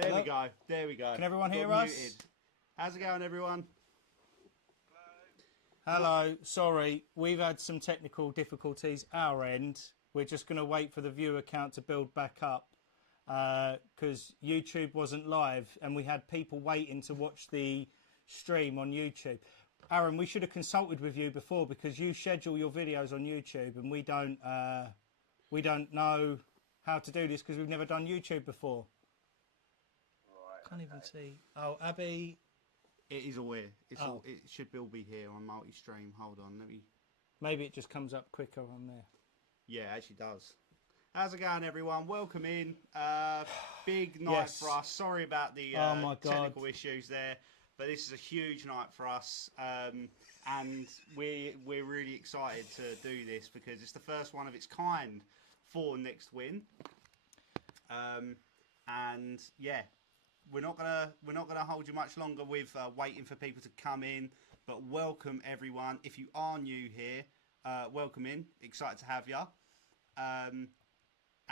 There we go. There we go. Can everyone hear Got us? muted. How's it going, everyone? Hello. Sorry, we've had some technical difficulties our end. We're just going to wait for the viewer count to build back up because YouTube wasn't live and we had people waiting to watch the stream on YouTube. Aaron, we should have consulted with you before because you schedule your videos on YouTube and we don't know how to do this because we've never done YouTube before. Right. Can't even see. Oh, Abby. It is all here. It's Oh. all. It should all be here on multi-stream. Hold on, let me. Maybe it just comes up quicker on there. Yeah, it actually does. How's it going, everyone? Welcome in. Big night Yes. for us. Sorry about the Oh my God. technical issues there, but this is a huge night for us, and we're really excited to do this because it's the first one of its kind for Next Win. And yeah, we're not gonna hold you much longer with waiting for people to come in. But welcome everyone. If you are new here, welcome in. Excited to have you.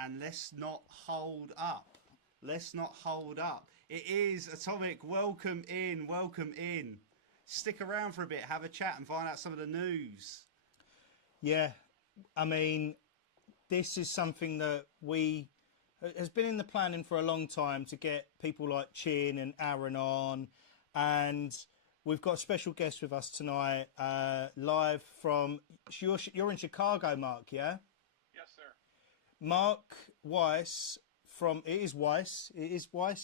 And let's not hold up. Let's not hold up. It is Atomic. Welcome in. Welcome in. Stick around for a bit. Have a chat and find out some of the news. Yeah, I mean, this is something that has been in the planning for a long time to get people like Chin and Aaron on, and we've got a special guest with us tonight, live from. You're in Chicago, Mark, yeah? Yes, sir. Mark Weiss from it is Weiss,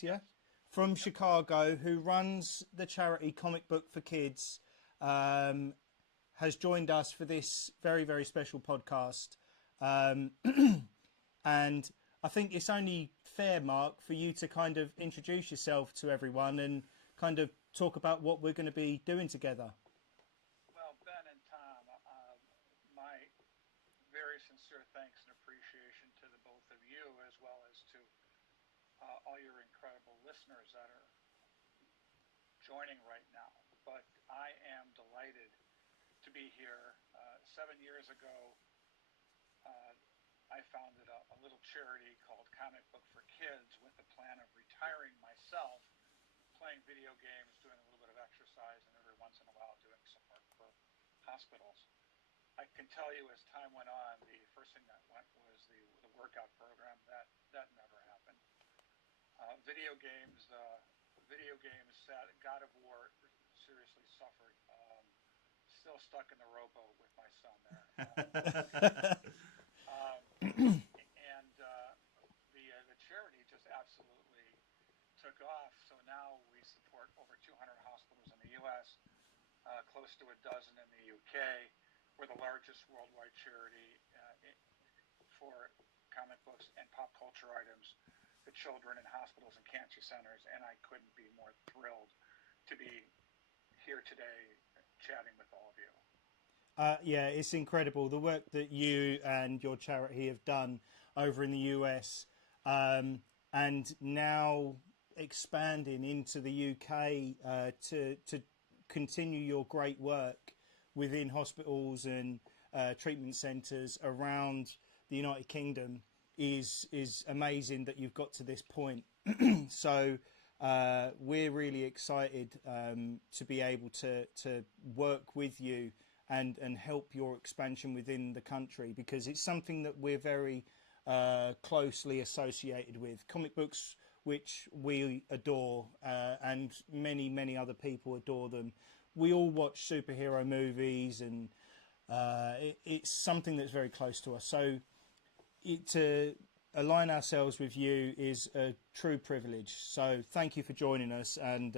yeah, from Chicago, who runs the charity Comic Book for Kids, has joined us for this very, very special podcast, and I think it's only fair, Mark, for you to kind of introduce yourself to everyone and kind of talk about what we're going to be doing together. Well, Ben and Tom, my very sincere thanks and appreciation to the both of you, as well as to all your incredible listeners that are joining right now. But I am delighted to be here. 7 years ago, I founded a little charity called Comic Book for Kids with the plan of retiring myself, playing video games, doing a little bit of exercise, and every once in a while doing some work for hospitals. I can tell you as time went on, the first thing that went was the workout program. That never happened. Video games, God of War seriously suffered. Still stuck in the rowboat with my son there. And the charity just absolutely took off. So now we support over 200 hospitals in the U.S., close to a dozen in the U.K. We're the largest worldwide charity for comic books and pop culture items to children in hospitals and cancer centers, and I couldn't be more thrilled to be here today chatting with all of you. Yeah, it's incredible the work that you and your charity have done over in the US, and now expanding into the UK to continue your great work within hospitals and treatment centres around the United Kingdom is amazing that you've got to this point. So we're really excited to be able to work with you and help your expansion within the country, because it's something that we're very closely associated with. Comic books, which we adore, and many other people adore them. We all watch superhero movies, and it's something that's very close to us. So to align ourselves with you is a true privilege. So thank you for joining us, and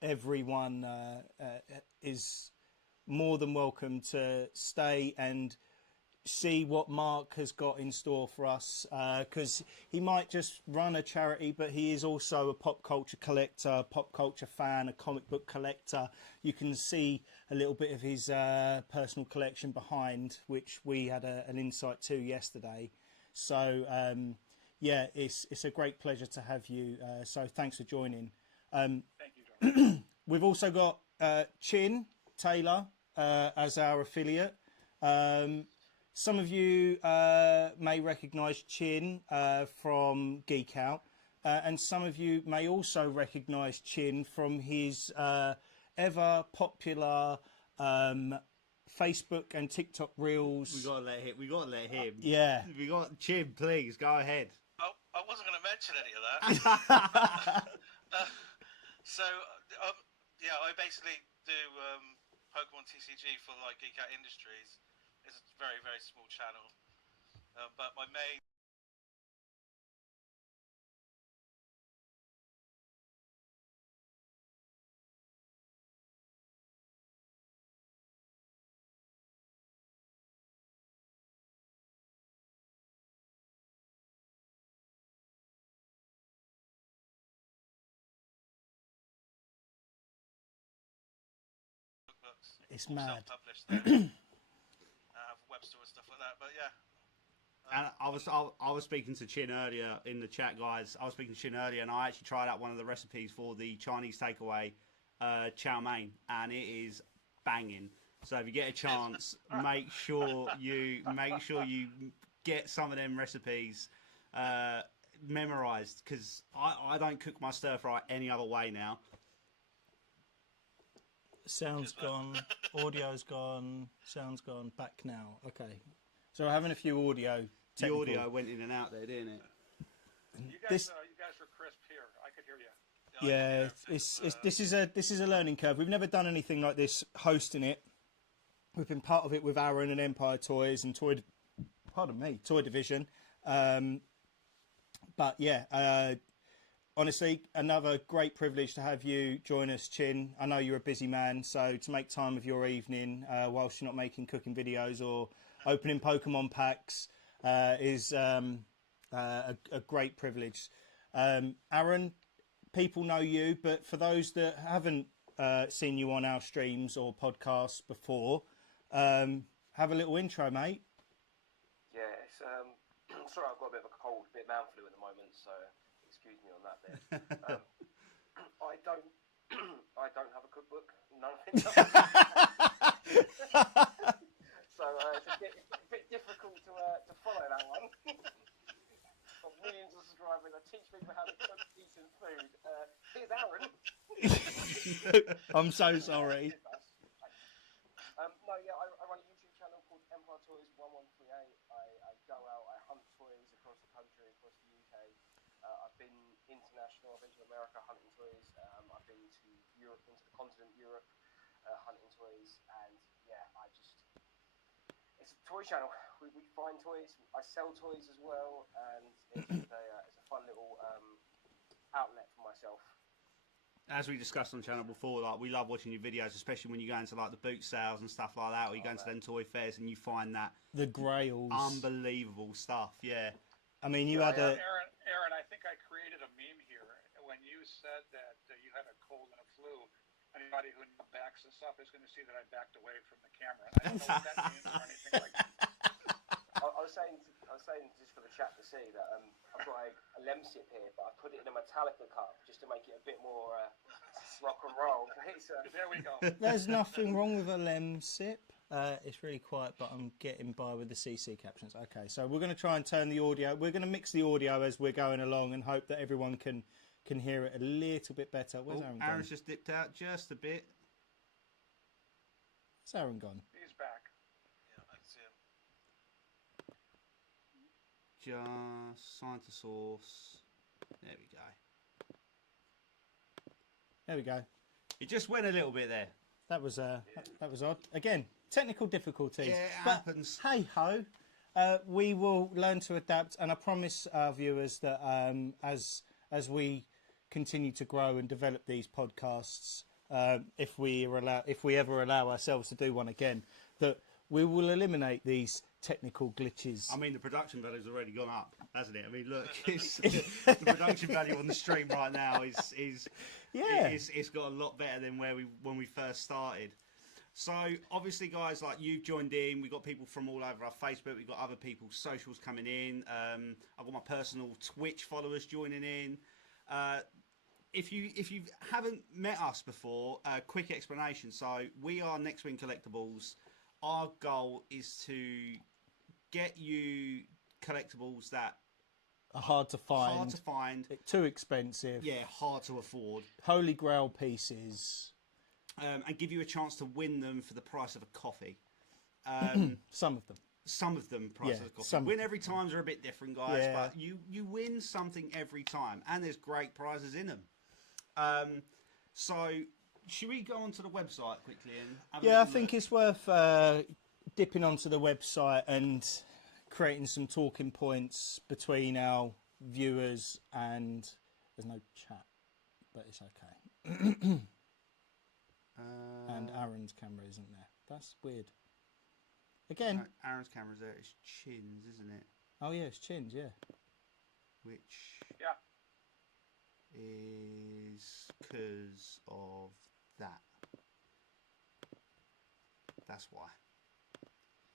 everyone is more than welcome to stay and see what Mark has got in store for us, because he might just run a charity, but he is also a pop culture collector, pop culture fan, a comic book collector. You can see a little bit of his personal collection behind, which we had an insight to yesterday. So yeah, it's a great pleasure to have you, so thanks for joining. Thank you, George. We've also got Chin Taylor as our affiliate. Some of you may recognise Chin from Geek Out, and some of you may also recognise Chin from his ever popular Facebook and TikTok reels. We gotta let him. We gotta let him. Yeah. We got Chin. Please go ahead. Oh, I wasn't going to mention any of that. So, yeah, I basically do Pokemon TCG for like Geek Out Industries. It's a very, very small channel, but my main books. It's all mad. Self-published. Have web store and stuff like that. But yeah. And I was speaking to Chin earlier in the chat, guys. I was speaking to Chin earlier, and I actually tried out one of the recipes for the Chinese takeaway chow mein, and it is banging. So if you get a chance, make sure you get some of them recipes memorized, because I don't cook my stir fry any other way now. Sound's gone, audio's gone, sound's gone, back now. Okay. So we're having a few audio. The technical- audio went in and out there, didn't it? You guys, This- you guys were crisp here. I could hear you. Yeah, this is a learning curve. We've never done anything like this, hosting it. We've been part of it with Aaron and Empire Toys and Toy Division. But yeah, honestly, another great privilege to have you join us, Chin. I know you're a busy man, so to make time of your evening whilst you're not making cooking videos or opening Pokemon packs is a great privilege. Aaron, people know you, but for those that haven't seen you on our streams or podcasts before, have a little intro, mate. Yeah, it's, sorry, I've got a bit of a cold, bit of man flu at the moment, so excuse me on that bit. I don't have a cookbook, none of it. So it's a bit difficult to follow that one. Got millions of subscribers. I teach people how to cook decent food. Here's Aaron. I'm so sorry. No, yeah, I run a YouTube channel called Empire Toys 1138. I go out, I hunt toys across the country, across the UK. I've been international. I've been to America hunting toys. I've been to Europe, into the continent Europe, hunting toys, and yeah, it's a toy channel. We find toys. I sell toys as well, and it's a fun little outlet for myself. As we discussed on the channel before, like, we love watching your videos, especially when you go into like the boot sales and stuff like that, or you go into them toy fairs and you find that The grails. unbelievable stuff. Yeah. I mean, you had a... Aaron, I think I created a meme here when you said that you had a cold and a flu. Anybody who backs this up is going to see that I backed away from the camera. I don't know what that means or anything like that. I was saying just for the chat to see that I've got a Lemsip here, but I put it in a Metallica cup just to make it a bit more rock and roll. There we go. There's nothing wrong with a Lemsip. It's really quiet, but I'm getting by with the CC captions. Okay, so we're going to try and turn the audio. We're going to mix the audio as we're going along and hope that everyone can hear it a little bit better. Where's Aaron gone? Aaron's just dipped out just a bit. Where's Aaron gone? He's back. Yeah, I can see him. Just sign to source. There we go. There we go. It just went a little bit there. That was odd. Again, technical difficulties. Yeah, it but happens. Hey ho, we will learn to adapt, and I promise our viewers that as we continue to grow and develop these podcasts, if we ever allow ourselves to do one again, that we will eliminate these technical glitches. I mean, the production value's already gone up, hasn't it? I mean, look, the production value on the stream right now is Yeah. it's got a lot better than when we first started. So obviously, guys, like, you've joined in. We've got people from all over our Facebook. We've got other people's socials coming in. I've got my personal Twitch followers joining in. If you haven't met us before, quick explanation. So we are Next Wing Collectibles. Our goal is to get you collectibles that hard to find, hard to find. too expensive. Yeah, hard to afford. Holy Grail pieces. And give you a chance to win them for the price of a coffee. Some of them. Some of them price Yeah, of the coffee. some- Win every times are a bit different, guys, Yeah. but you win something every time, and there's great prizes in them. So, should we go onto the website quickly and have a Yeah, I little think look? it's worth dipping onto the website and creating some talking points between our viewers, and there's no chat, but it's okay. And Aaron's camera isn't there. That's weird. Again. Aaron's camera's there. It's chins, isn't it? Oh yeah, it's chins. Yeah. Which Yeah. is because of that. That's why.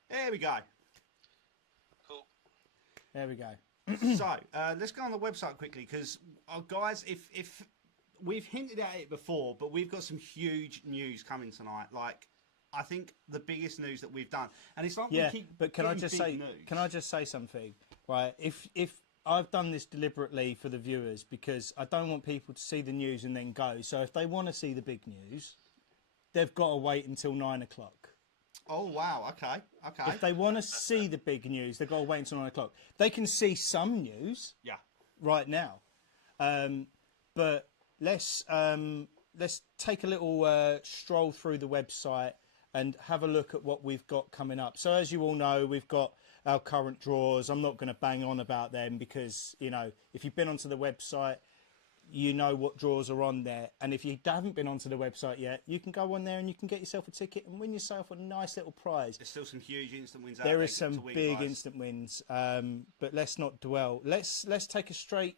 There we go. Cool. There we go. So let's go on the website quickly, because guys, if we've hinted at it before, but we've got some huge news coming tonight. Like, I think the biggest news that we've done, and it's like Yeah, we keep but can I getting just big say? news. Can I just say something? Right. If I've done this deliberately for the viewers, because I don't want people to see the news and then go. So if they want to see the big news, they've got to wait until 9 o'clock. Oh wow! Okay. If they want to see the big news, they've got to wait until 9 o'clock. They can see some news Yeah. right now, but let's take a little stroll through the website and have a look at what we've got coming up. So as you all know, we've got our current draws. I'm not going to bang on about them because, you know, if you've been onto the website, you know what draws are on there. And if you haven't been onto the website yet, you can go on there and you can get yourself a ticket and win yourself a nice little prize. There's still some huge instant wins out There there. is some to win, big guys. instant wins, but let's not dwell. Let's take a straight.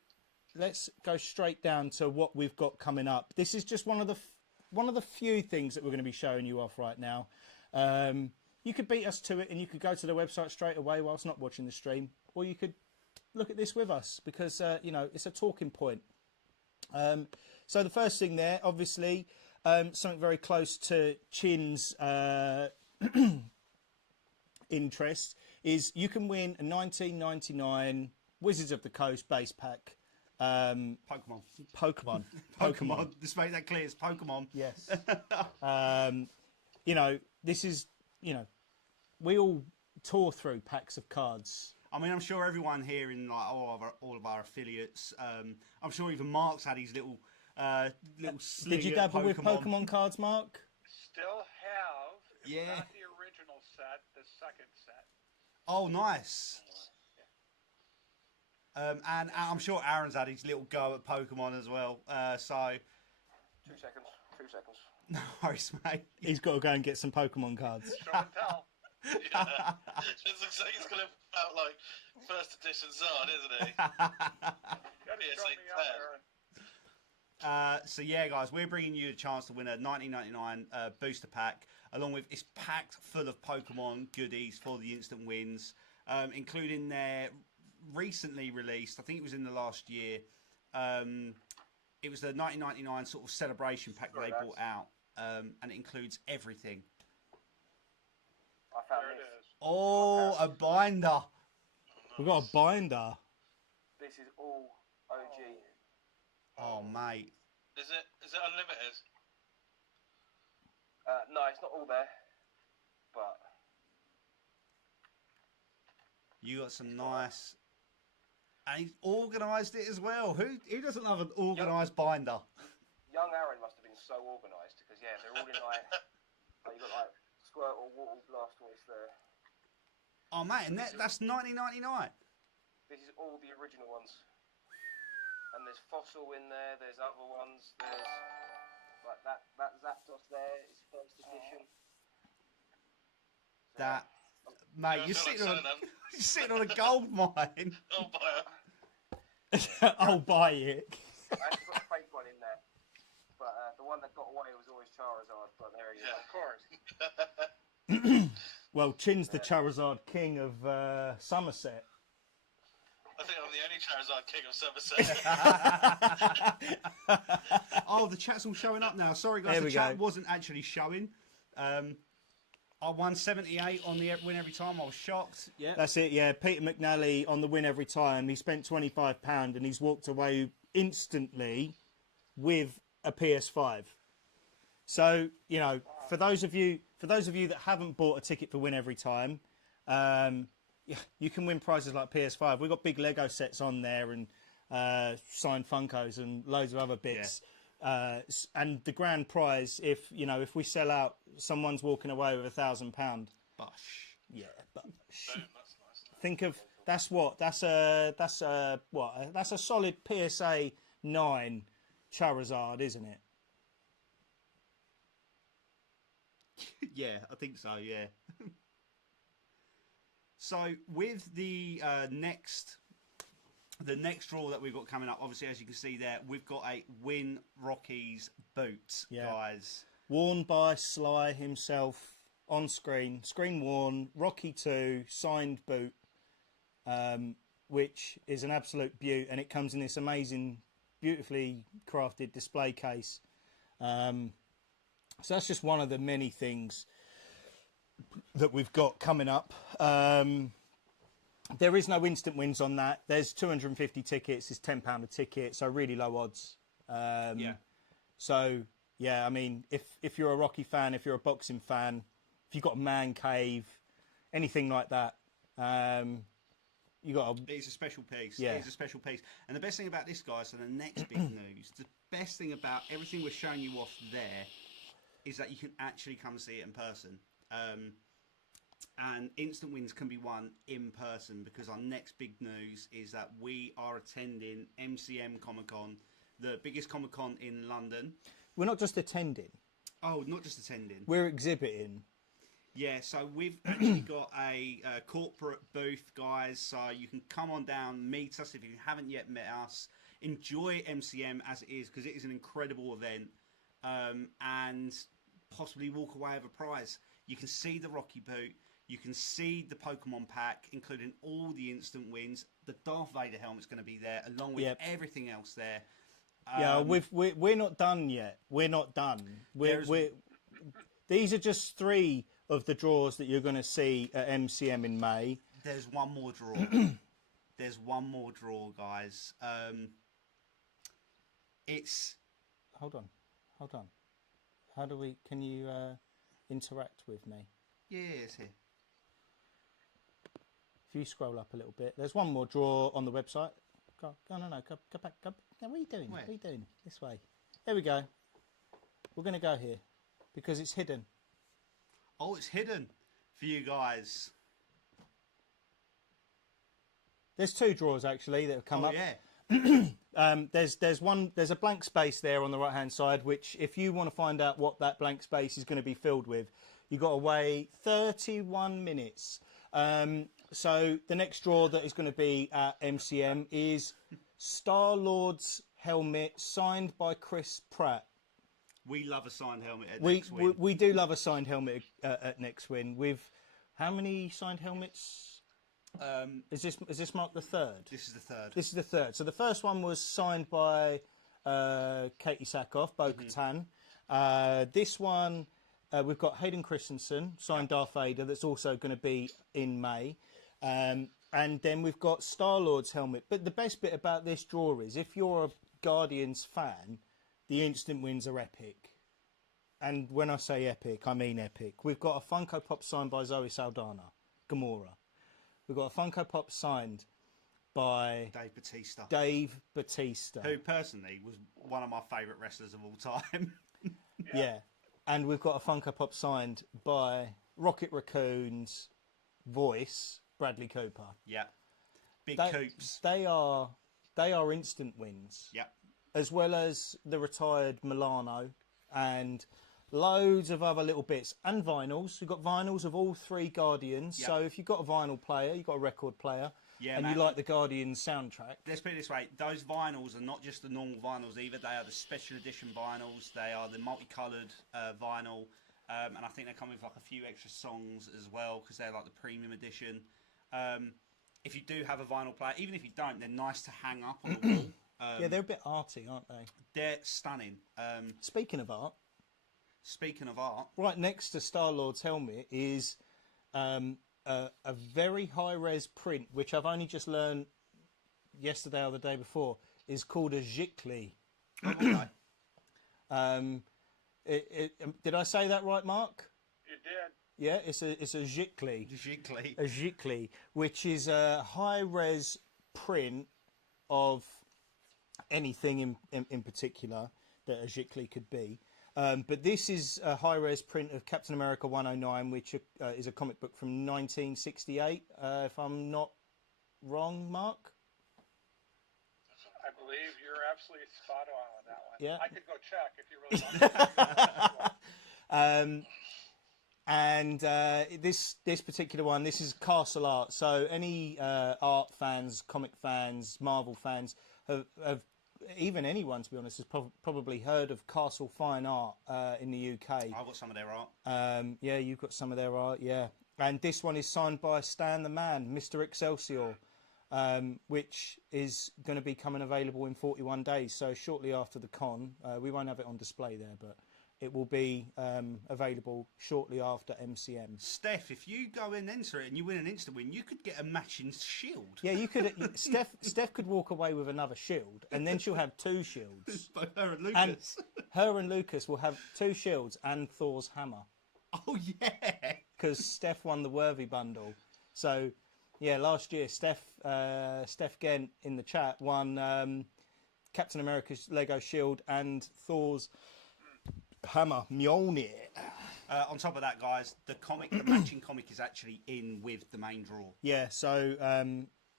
Let's go straight down to what we've got coming up. This is just one of the few things that we're going to be showing you off right now. You could beat us to it, and you could go to the website straight away whilst not watching the stream, or you could look at this with us because you know, it's a talking point. So the first thing there, obviously, something very close to Chin's interest is you can win a 1999 Wizards of the Coast base pack. Pokemon. Pokemon. Just make that clear. It's Pokemon. Yes. You know, this is, you know, we all tore through packs of cards. I mean, I'm sure everyone here in like all of our affiliates. I'm sure even Mark's had his little sling Did you at dabble with Pokemon cards, Mark? Still have, if Yeah. not the original set, the second set. Oh, nice. And I'm sure Aaron's had his little go at Pokemon as well. So 2 seconds. 2 seconds. no worries, mate. He's got to go and get some Pokemon cards. Show and tell. Yeah. It looks like he's going to put out like first edition Zard, isn't he? Gotta Yeah, show it's me like up, Aaron. So yeah, guys, we're bringing you a chance to win a 1999 booster pack, along with it's packed full of Pokemon goodies for the instant wins, including their recently released. I think it was in the last year. It was the 1999 sort of celebration pack that they Sorry, brought out, and it includes everything. I found There it this. is. Oh, a binder. We've got a binder. This is all OG. Oh, mate. Is it unlimited? No, it's not all there, but You got some nice. And he's organised it as well. Who doesn't love an organised binder? young Aaron must have been so organised because yeah, they're all in like you got like Squirtle, Wartle, Blastoise there. Oh, mate, and that's 1999. This is all the original ones. And there's Fossil in there, there's other ones, there's like that Zapdos there is first edition. So, That, mate, Yeah, I you're feel like sitting on selling them. you're sitting on a gold mine. Oh, buy it. I'll buy it. I actually got a fake one in there. But the one that got away was always Charizard, but there he is. Yeah. Of course. Well, Chin's the Charizard king of Somerset. I think I'm the only Charizard king of Somerset. Oh, the chat's all showing up now. Sorry, guys, There the we chat go. wasn't actually showing. I won 78 on the win every time. I was shocked. Yeah. That's it, yeah. Peter McNally on the win every time. He spent £25 and he's walked away instantly with a PS5. So, you know, for those of you that haven't bought a ticket for win every time, you can win prizes like PS5. We've got big Lego sets on there and signed Funkos and loads of other bits. And the grand prize, if we sell out, someone's walking away with £1,000. Bosh. Yeah, but Boom, that's nice. think of that's a solid PSA 9 Charizard, isn't it? Yeah, I think so. Yeah. So with the next draw that we've got coming up, obviously as you can see there, we've got a Win Rockies boot, guys. Worn by Sly himself on screen worn, Rocky 2 signed boot, which is an absolute beaut, and it comes in this amazing, beautifully crafted display case. So that's just one of the many things that we've got coming up. There is no instant wins on that. There's 250 tickets. It's £10 a ticket, so really low odds. So yeah, I mean, if you're a Rocky fan, if you're a boxing fan, if you've got a man cave, anything like that, you got. It's a special piece. Yeah, it's a special piece. And the best thing about this, guys, so the next big news, the best thing about everything we're showing you off there, is that you can actually come see it in person. And instant wins can be won in person, because our next big news is that we are attending MCM Comic Con, the biggest Comic Con in London. We're not just attending. Oh, not just attending. We're exhibiting. Yeah, so we've actually got a corporate booth, guys. So you can come on down, meet us if you haven't yet met us. Enjoy MCM as it is, because it is an incredible event. And possibly walk away with a prize. You can see the Rocky boot. You can see the Pokemon pack, including all the instant wins. The Darth Vader helmet's going to be there, along with everything else there. Yeah, we're not done yet. We're not done. These are just 3 of the draws that you're going to see at MCM in May. There's one more draw. There's one more draw, guys. It's... Hold on. How do we... Can you interact with me? Yeah, it's here. If you scroll up a little bit, there's one more draw on the website. Go back. Go. Now, what are you doing? Where? What are you doing? This way. There we go. We're going to go here because it's hidden. Oh, it's hidden for you guys. There's 2 draws actually that have come up. Yeah. There's a blank space there on the right hand side, which if you want to find out what that blank space is going to be filled with, you've got to wait 31 minutes. So the next draw that is going to be at MCM is Star-Lord's helmet signed by Chris Pratt. We love a signed helmet at Next Win. We do love a signed helmet at Next Win. With how many signed helmets? Is this marked the 3rd? This is the 3rd. This is the 3rd. So the first one was signed by Katie Sackhoff, Bo-Katan. This one, we've got Hayden Christensen, signed Darth Vader, that's also going to be in May. And then we've got Star-Lord's helmet. But the best bit about this draw is, if you're a Guardians fan, the instant wins are epic. And when I say epic, I mean epic. We've got a Funko Pop signed by Zoe Saldana, Gamora. We've got a Funko Pop signed by Dave Bautista. Who personally was one of my favourite wrestlers of all time. Yeah. And we've got a Funko Pop signed by Rocket Raccoon's voice, Bradley Cooper. Yeah. Big Coops. They are instant wins. Yeah. As well as the retired Milano and loads of other little bits. And vinyls. We've got vinyls of all 3 Guardians. Yep. So if you've got a vinyl player, you've got a record player, and man, you like the Guardians soundtrack. Let's put it this way. Those vinyls are not just the normal vinyls either. They are the special edition vinyls. They are the multicoloured vinyl. And I think they come with like a few extra songs as well, because they're like the premium edition. If you do have a vinyl player, even if you don't, they're nice to hang up on the wall. Yeah, they're a bit arty, aren't they? They're stunning. Speaking of art, Speaking of art, right next to Star-Lord's helmet is a very high-res print, which I've only just learned yesterday or the day before, is called a giclée. okay. Did I say that right, Mark? You did. Yeah, it's a giclée. Giclée. A giclée, which is a high-res print of anything in particular that a giclée could be. But this is a high-res print of Captain America 109, which is a comic book from 1968, if I'm not wrong, Mark? I believe you're absolutely spot on that one. Yeah. I could go check if you really want to. And this particular one, this is Castle Art. So any art fans, comic fans, Marvel fans have even anyone, to be honest, has probably heard of Castle Fine Art in the UK. I've got some of their art. Yeah, you've got some of their art, yeah. And this one is signed by Stan the Man, Mr. Excelsior, which is going to be coming available in 41 days. So shortly after the con, we won't have it on display there, but it will be available shortly after MCM. Steph, if you go and enter it and you win an instant win, you could get a matching shield. Yeah, you could. Steph could walk away with another shield, and then she'll have two shields. Both her and And Lucas. her and Lucas will have two shields and Thor's hammer, Oh, yeah. because Steph won the Worthy bundle. So, yeah, last year Steph Gent in the chat won Captain America's Lego shield and Thor's hammer, Mjolnir. On top of that, guys, the matching comic is actually in with the main draw. Yeah, so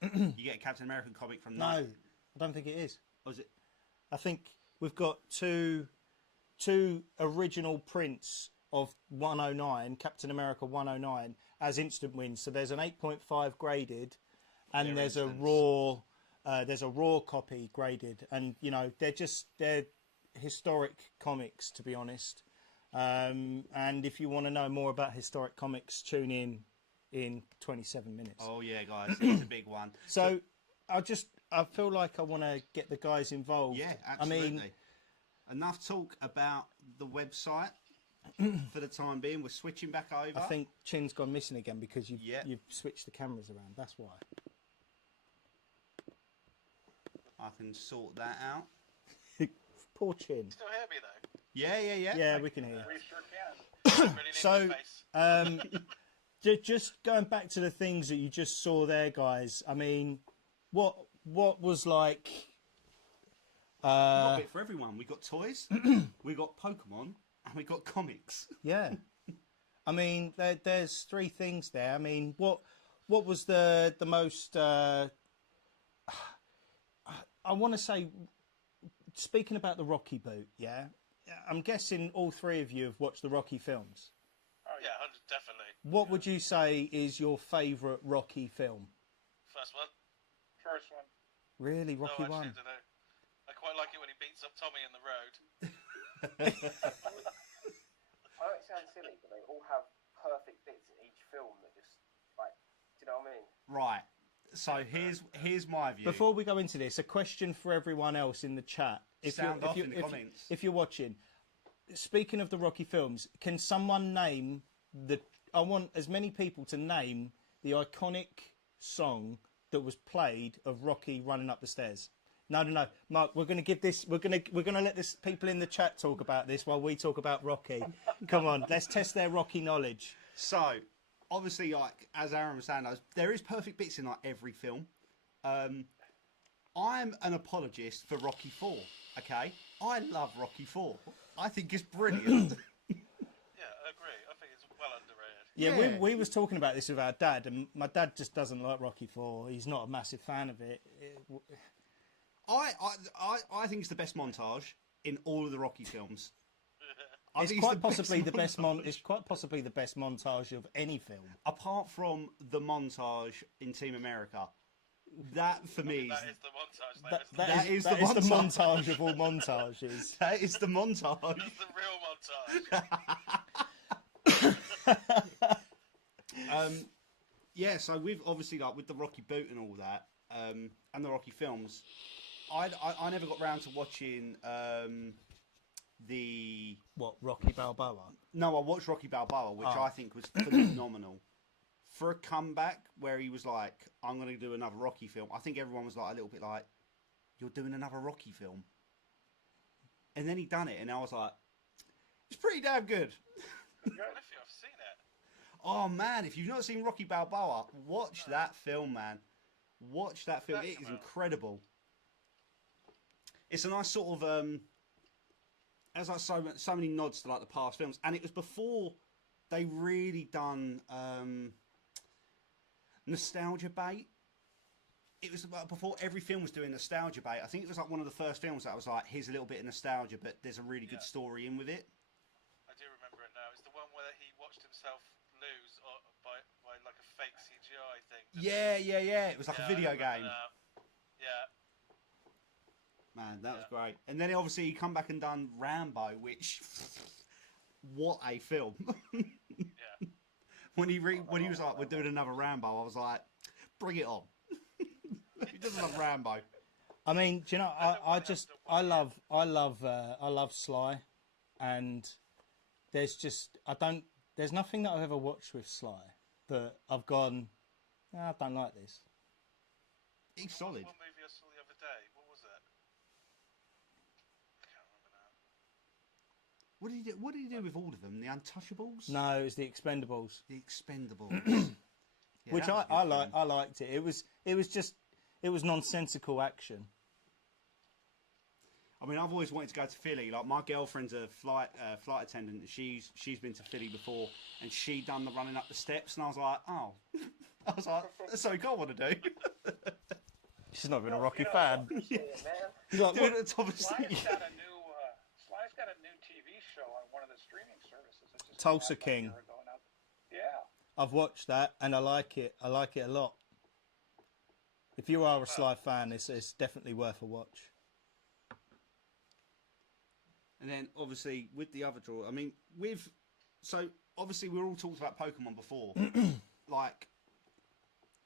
You get a Captain American comic from no, that. I don't think it is. Was it? I think we've got two original prints of 109, Captain America 109, as instant wins. So there's an 8.5 graded, and They're there's a raw copy graded, and you know they're historic comics, to be honest. And if you want to know more about historic comics, tune in 27 minutes. Oh, yeah, guys. It's a big one. So I feel like I want to get the guys involved. Yeah, absolutely. I mean, enough talk about the website for the time being. We're switching back over. I think Chin's gone missing again because you've Yeah. switched the cameras around. That's why. I can sort that out. Poor Chin. Still hear me though? Yeah. Yeah, we can hear. We sure can. Really need So, space. just going back to the things that you just saw there, guys. I mean, what was like? Got a bit for everyone. We got toys, we got Pokemon, and we got comics. Yeah. I mean, there's three things there. I mean, what was the most? I want to say, speaking about the Rocky boot, yeah. I'm guessing all three of you have watched the Rocky films. Yeah, definitely. What would you say is your favourite Rocky film? First one. First one. Really, No, Rocky actually, I One? don't know. I quite like it when he beats up Tommy in the road. I know it sounds silly, but they all have perfect bits in each film that just like, do you know what I mean? Right. So here's my view. Before we go into this, a question for everyone else in the chat. Sound off in the comments. If you're watching, speaking of the Rocky films, can someone name I want as many people to name the iconic song that was played of Rocky running up the stairs. No, Mark. We're going to give this. We're going to let this people in the chat talk about this while we talk about Rocky. Come on, let's test their Rocky knowledge. So, obviously, like as Aaron was saying, there is perfect bits in like every film. I'm an apologist for Rocky 4. Okay, I love Rocky 4. I think it's brilliant. Yeah, I agree. I think it's well underrated. Yeah, Yeah. we was talking about this with our dad, and my dad just doesn't like Rocky 4. He's not a massive fan of it. I think it's the best montage in all of the Rocky films. I It's think quite the best possibly the best montage. It's quite possibly the best montage of any film. Apart from the montage in Team America, that for me is That is the montage. That is the the montage. montage of all montages. that is the montage. That's the real montage. Yeah, so we've obviously like with the Rocky boot and all that, and the Rocky films, I never got round to watching What, Rocky Balboa? No, I watched Rocky Balboa, which Oh. I think was phenomenal. For a comeback where he was like, I'm going to do another Rocky film, I think everyone was like a little bit like, you're doing another Rocky film? And then he done it, and I was like, it's pretty damn good. I don't know if I've seen it. Oh, man, if you've not seen Rocky Balboa, watch that film, man. Watch that film. That It is come out? incredible. It's a nice sort of... there's like so many nods to like the past films, and it was before they really done nostalgia bait. It was before every film was doing nostalgia bait. I think it was like one of the first films that was like, here's a little bit of nostalgia, but there's a really good story in with it. I do remember it now. It's the one where he watched himself lose by like a fake CGI thing. Yeah. It was like a I video remember game. now. Yeah. Man, that was great. And then obviously he come back and done Rambo, which what a film. Yeah. when he was like, we're doing another Rambo, I was like, bring it on. He doesn't love Rambo. I mean, do you know, I love Sly, and there's nothing that I've ever watched with Sly that I've gone, I don't like this. He's solid. What movie I saw the other day? What was it? I can't remember now. What did he do with all of them? The Untouchables? No, it was the Expendables, The Expendables. Yeah, which that was a I good like. film. I liked it. It was nonsensical action. I mean, I've always wanted to go to Philly. Like, my girlfriend's a flight attendant. She's been to Philly before, and she done the running up the steps, and I was like, oh. I was like, that's something I want to do. She's not even a Rocky fan. Yeah, man. She's like, Do it "What?" at the top of the Sly's city. got a new Sly's got a new TV show on one of the streaming services. It just Tulsa came out King. a year ago now. Yeah. I've watched that and I like it. I like it a lot. If you are a Sly fan, it's definitely worth a watch. And then, obviously, with the other draw, I mean, so, obviously, we all talked about Pokemon before. Like,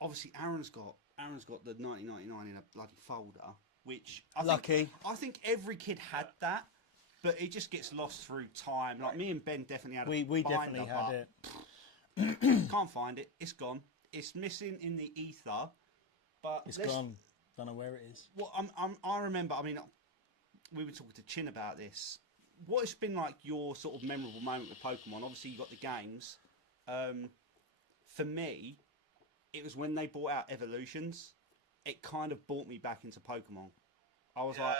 obviously, Aaron's got the 1999 in a bloody folder, which Lucky. I think every kid had that, but it just gets lost through time. Like, me and Ben definitely had We binder, definitely had it. but can't find it. It's gone. It's missing in the ether. But It's let's- gone. Don't know where it is. Well, I remember. I mean, we were talking to Chin about this. What has been like your sort of memorable moment with Pokemon? Obviously, you got the games. For me, it was when they brought out Evolutions. It kind of brought me back into Pokemon. I was like,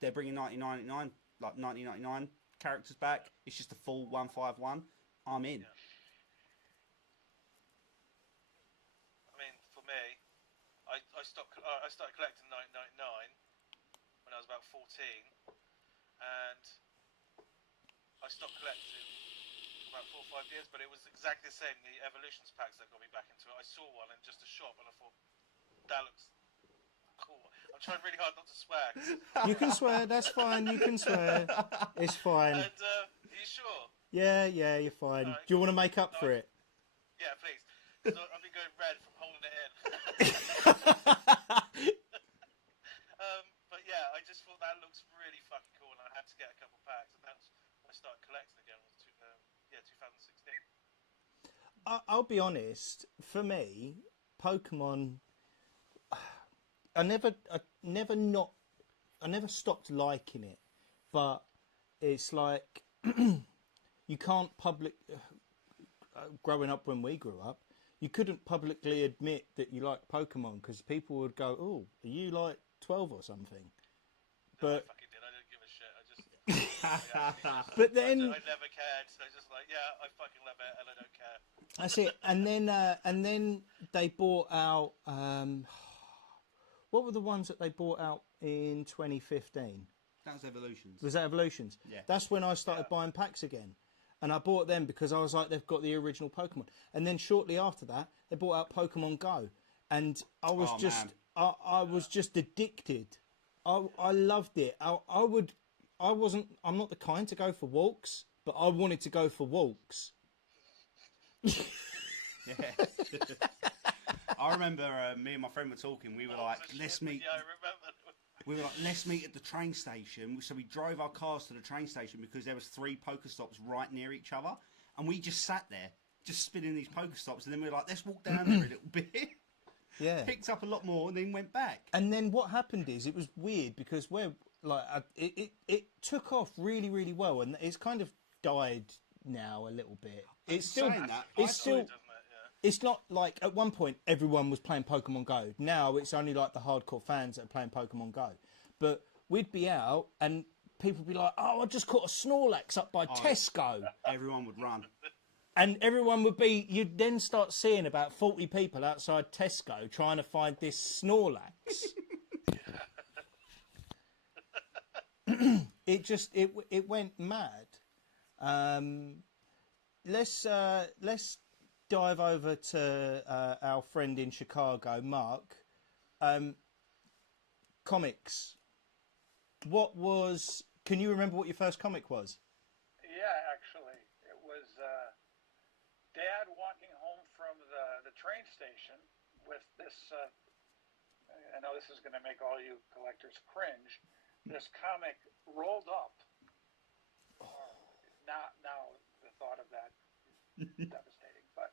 they're bringing 1999 characters back. It's just a full 151. I'm in. I mean, for me, I started collecting 1999 when I was about 14, and I stopped collecting for about 4 or 5 years. But it was exactly the same. The Evolutions packs that got me back into it. I saw one in just a shop, and I thought, that looks cool. I'm trying really hard not to swear. You can swear. That's fine. You can swear. It's fine. And are you sure? Yeah, you're fine. Do you want to make up for it? Yeah, please. Because I've been going red from holding it in. But yeah, I just thought that looks really fucking cool, and I had to get a couple packs, and that's when I started collecting again. Was 2016. I'll be honest. For me, Pokemon, I never stopped liking it, but it's like you can't growing up when we grew up, you couldn't publicly admit that you liked Pokemon because people would go, "Oh, are you like 12 or something?" No, I But fucking did. I didn't give a shit. I just. but then I never cared. So I was just like, yeah, I fucking love it, and I don't care. that's it. And then they bought out. What were the ones that they bought out in 2015? That was Evolutions. Was that Evolutions? Yeah. That's when I started buying packs again. And I bought them because I was like, they've got the original Pokemon. And then shortly after that, they brought out Pokemon Go. And I was I was just addicted. I loved it. I'm not the kind to go for walks, but I wanted to go for walks. Yeah. I remember me and my friend were talking. We were like, let's meet. Yeah, I remember. we were like, let's meet at the train station. So we drove our cars to the train station because there was 3 Pokestops right near each other, and we just sat there, just spinning these Pokestops, and then we were like, let's walk down there a little bit. Yeah. Picked up a lot more, and then went back. And then what happened is it was weird because we're like it took off really, really well, and it's kind of died now a little bit. It's still saying that, it's still Doesn't it? Yeah. it's not like at one point everyone was playing Pokemon Go. Now it's only like the hardcore fans that are playing Pokemon Go. But we'd be out and people would be like, "Oh, I just caught a Snorlax up by Tesco." Everyone would run. And everyone would be, you'd then start seeing about 40 people outside Tesco trying to find this Snorlax. It went mad. Let's dive over to our friend in Chicago, Mark. Comics. Can you remember what your first comic was? Yeah, actually, it was Dad walking home from the train station with this. I know this is going to make all you collectors cringe. This comic rolled up. Now the thought of that is devastating. But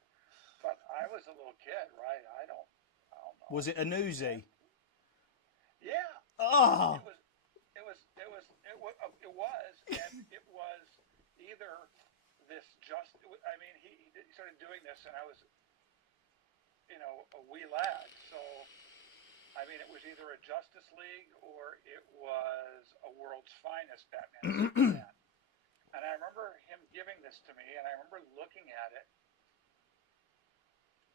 I was a little kid, right? I don't know. Was it a newsie? Yeah. Oh! It was, and it was either this I mean, he started doing this, and I was, a wee lad. So, I mean, it was either a Justice League or it was a World's Finest Batman and Superman. And I remember him giving this to me, and I remember looking at it,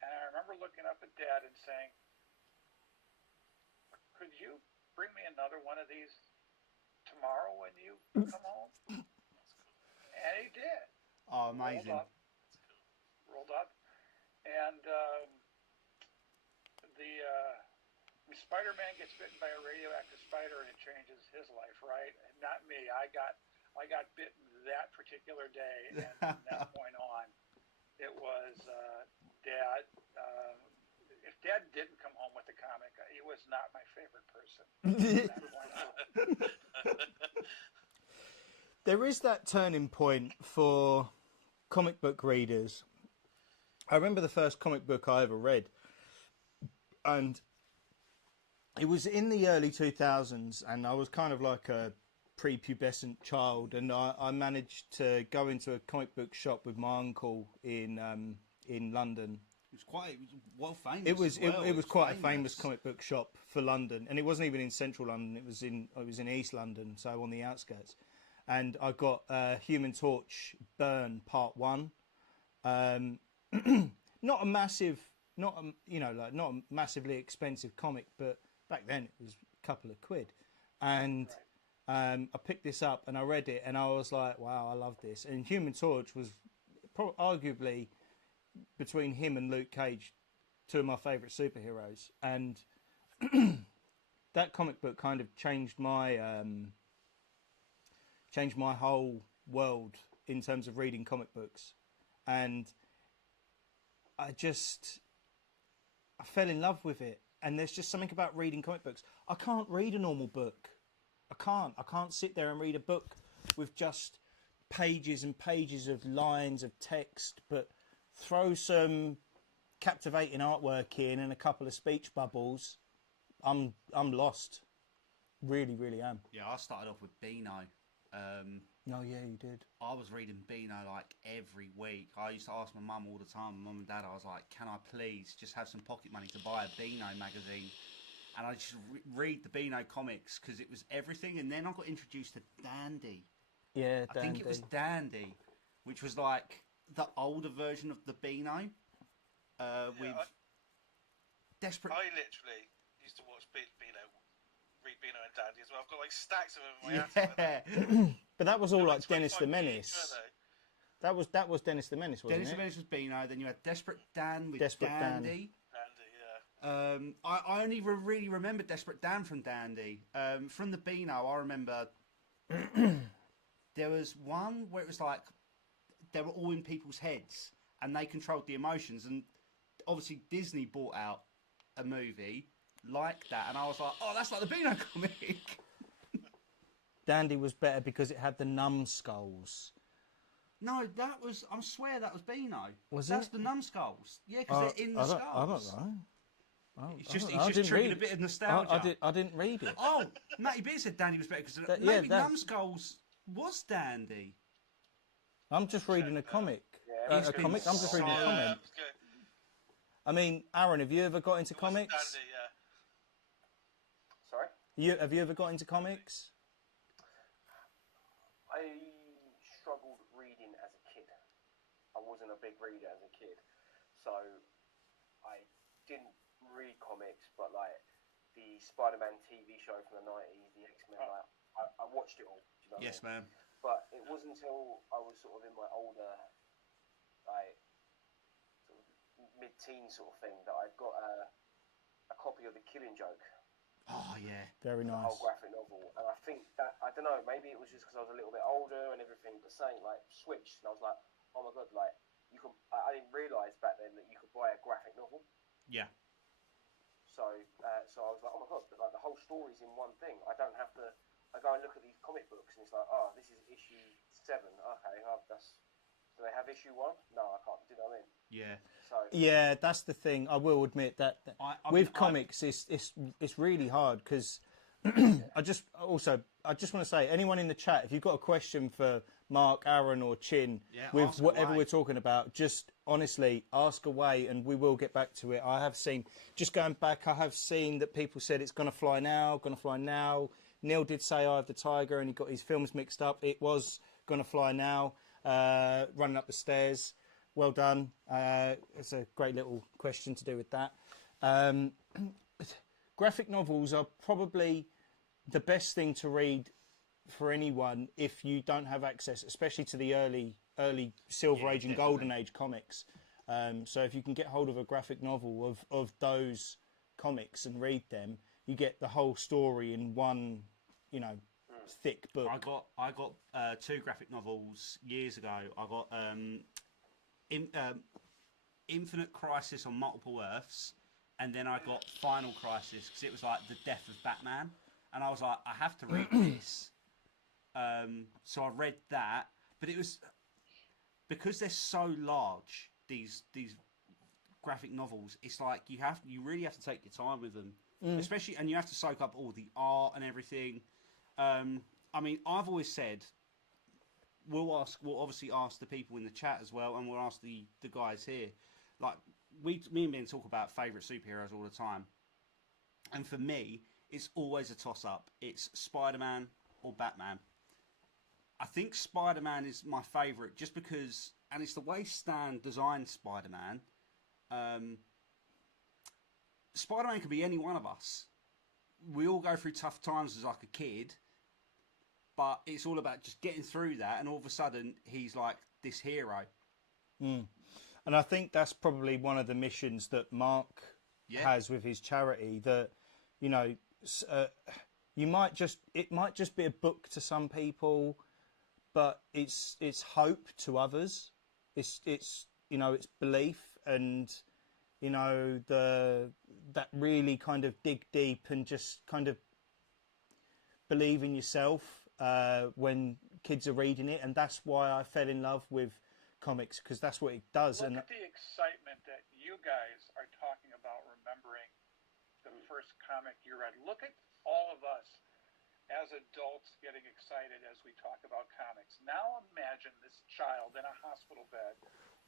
and I remember looking up at Dad and saying, "Could you bring me another one of these tomorrow when you come home?" And he did. Oh, amazing. Rolled up. And the Spider-Man gets bitten by a radioactive spider and it changes his life, right? And not me. I got bitten that particular day, and from that point on, it was Dad. If Dad didn't come home with the comic, he was not my favorite person from that point on. There is that turning point for comic book readers. I remember the first comic book I ever read, and it was in the early 2000s, and I was kind of like a prepubescent child, and I managed to go into a comic book shop with my uncle in London. It was well famous. It was as well. it was quite a famous comic book shop for London, and it wasn't even in central London. It was in East London, so on the outskirts. And I got Human Torch Burn Part 1. Not a massively expensive comic, but back then it was a couple of quid. And I picked this up and I read it and I was like, wow, I love this. And Human Torch was arguably, between him and Luke Cage, 2 of my favourite superheroes. And that comic book kind of changed my whole world in terms of reading comic books. And I fell in love with it. And there's just something about reading comic books. I can't read a normal book. I can't sit there and read a book with just pages and pages of lines of text, but throw some captivating artwork in and a couple of speech bubbles. I'm lost. Really, really am. Yeah, I started off with Beano. Oh yeah, you did. I was reading Beano like every week. I used to ask my mum all the time, Mum and Dad, I was like, can I please just have some pocket money to buy a Beano magazine? And I just read the Beano comics because it was everything. And then I got introduced to Dandy. Yeah, I think it was Dandy, which was like the older version of the Beano with Desperate... I literally used to watch Beano, read Beano and Dandy as well. I've got like stacks of them in my attic. But that was all like Dennis the 25p Menace. each, That was Dennis the Menace, wasn't Dennis it? the Menace was Beano. Then you had Desperate Dan with Desperate Dan. Dandy. Dandy, yeah. I only really remember Desperate Dan from Dandy. From the Beano, I remember there was one where it was like they were all in people's heads and they controlled the emotions. And obviously Disney bought out a movie like that, and I was like, oh, that's like the Beano comic. Dandy was better because it had the numbskulls. No, that was. I swear that was Beano. Was That's it? the numbskulls. Yeah, because they're in the skulls. I don't know. It's just triggered a bit of nostalgia. I didn't read it. Oh, Matty B said Dandy was better because yeah, maybe Numbskulls was Dandy. I'm just reading a comic. Yeah, A comic. I'm just reading a comment. Good. I mean, Aaron, have you ever got into comics? Dandy, yeah. Sorry? Have you ever got into comics? I struggled reading as a kid. I wasn't a big reader as a kid. So I didn't read comics, but like the Spider-Man TV show from the 90s, the X-Men, like, I watched it all. Do you know what I Yes, mean? man. But it wasn't until I was sort of in my older, like, sort of mid-teen sort of thing that I got a copy of The Killing Joke, Oh yeah. Very the nice. whole graphic novel. And I think that, I don't know, maybe it was just because I was a little bit older and everything, but saying, like, switched, and I was like, oh my God, like, you can, I didn't realise back then that you could buy a graphic novel. Yeah. So, so I was like, oh my God, but like the whole story's in one thing. I don't have to. I go and look at these comic books, and it's like, oh, this is issue 7. Okay, that's. Do they have issue 1? No, I can't. Do you know what I mean? Yeah. So. Yeah, that's the thing. I will admit that with comics, it's really hard because I just want to say, anyone in the chat, if you've got a question for Mark, Aaron, or Chin with ask whatever away. we're talking about, just honestly ask away, and we will get back to it. I have seen, just going back, I have seen that people said it's going to fly now. Neil did say Eye of the Tiger, and he got his films mixed up. It was going to fly now. Running up the stairs. Well done. It's a great little question to do with that. Graphic novels are probably the best thing to read for anyone if you don't have access, especially to the early Silver Age and Golden Age comics. So if you can get hold of a graphic novel of those comics and read them, you get the whole story in one, thick book. I got 2 graphic novels years ago. I got Infinite Crisis on Multiple Earths, and then I got Final Crisis because it was like the death of Batman, and I was like, I have to read this. So I read that, but it was because they're so large. These graphic novels, it's like you really have to take your time with them, especially, and you have to soak up all the art and everything. I mean, I've always said we'll obviously ask the people in the chat as well, and we'll ask the guys here. Like me and Ben talk about favourite superheroes all the time, and for me, it's always a toss up. It's Spider-Man or Batman. I think Spider-Man is my favourite just because, and it's the way Stan designed Spider-Man. Spider-Man can be any one of us. We all go through tough times as like a kid, but it's all about just getting through that, and all of a sudden he's like this hero. And I think that's probably one of the missions that Mark has with his charity, that it might just be a book to some people, but it's hope to others. It's belief, and that really kind of dig deep and just kind of believe in yourself when kids are reading it, and that's why I fell in love with comics, because that's what it does. Look at the excitement that you guys are talking about, remembering the first comic you read. Look at all of us as adults getting excited as we talk about comics. Now imagine this child in a hospital bed,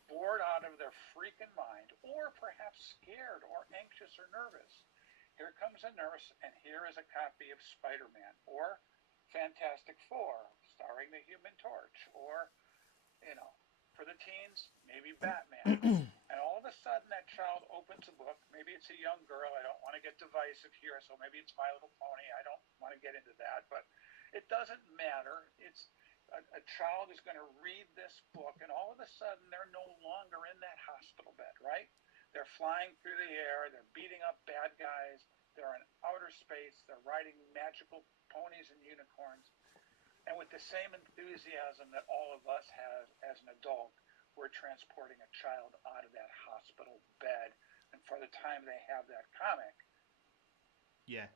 bored out of their freaking mind, or perhaps scared or anxious or nervous. Here comes a nurse, and here is a copy of Spider-Man, or Fantastic Four, starring the Human Torch, or, for the teens, maybe Batman. And all of a sudden that child opens a book. Maybe it's a young girl. I don't want to get divisive here, so maybe it's My Little Pony. I don't want to get into that, but it doesn't matter. It's a child is going to read this book, and all of a sudden they're no longer in that hospital bed, right? They're flying through the air. They're beating up bad guys. They're in outer space. They're riding magical ponies and unicorns. And with the same enthusiasm that all of us have as an adult, we're transporting a child out of that hospital bed. And for the time they have that comic, Yeah.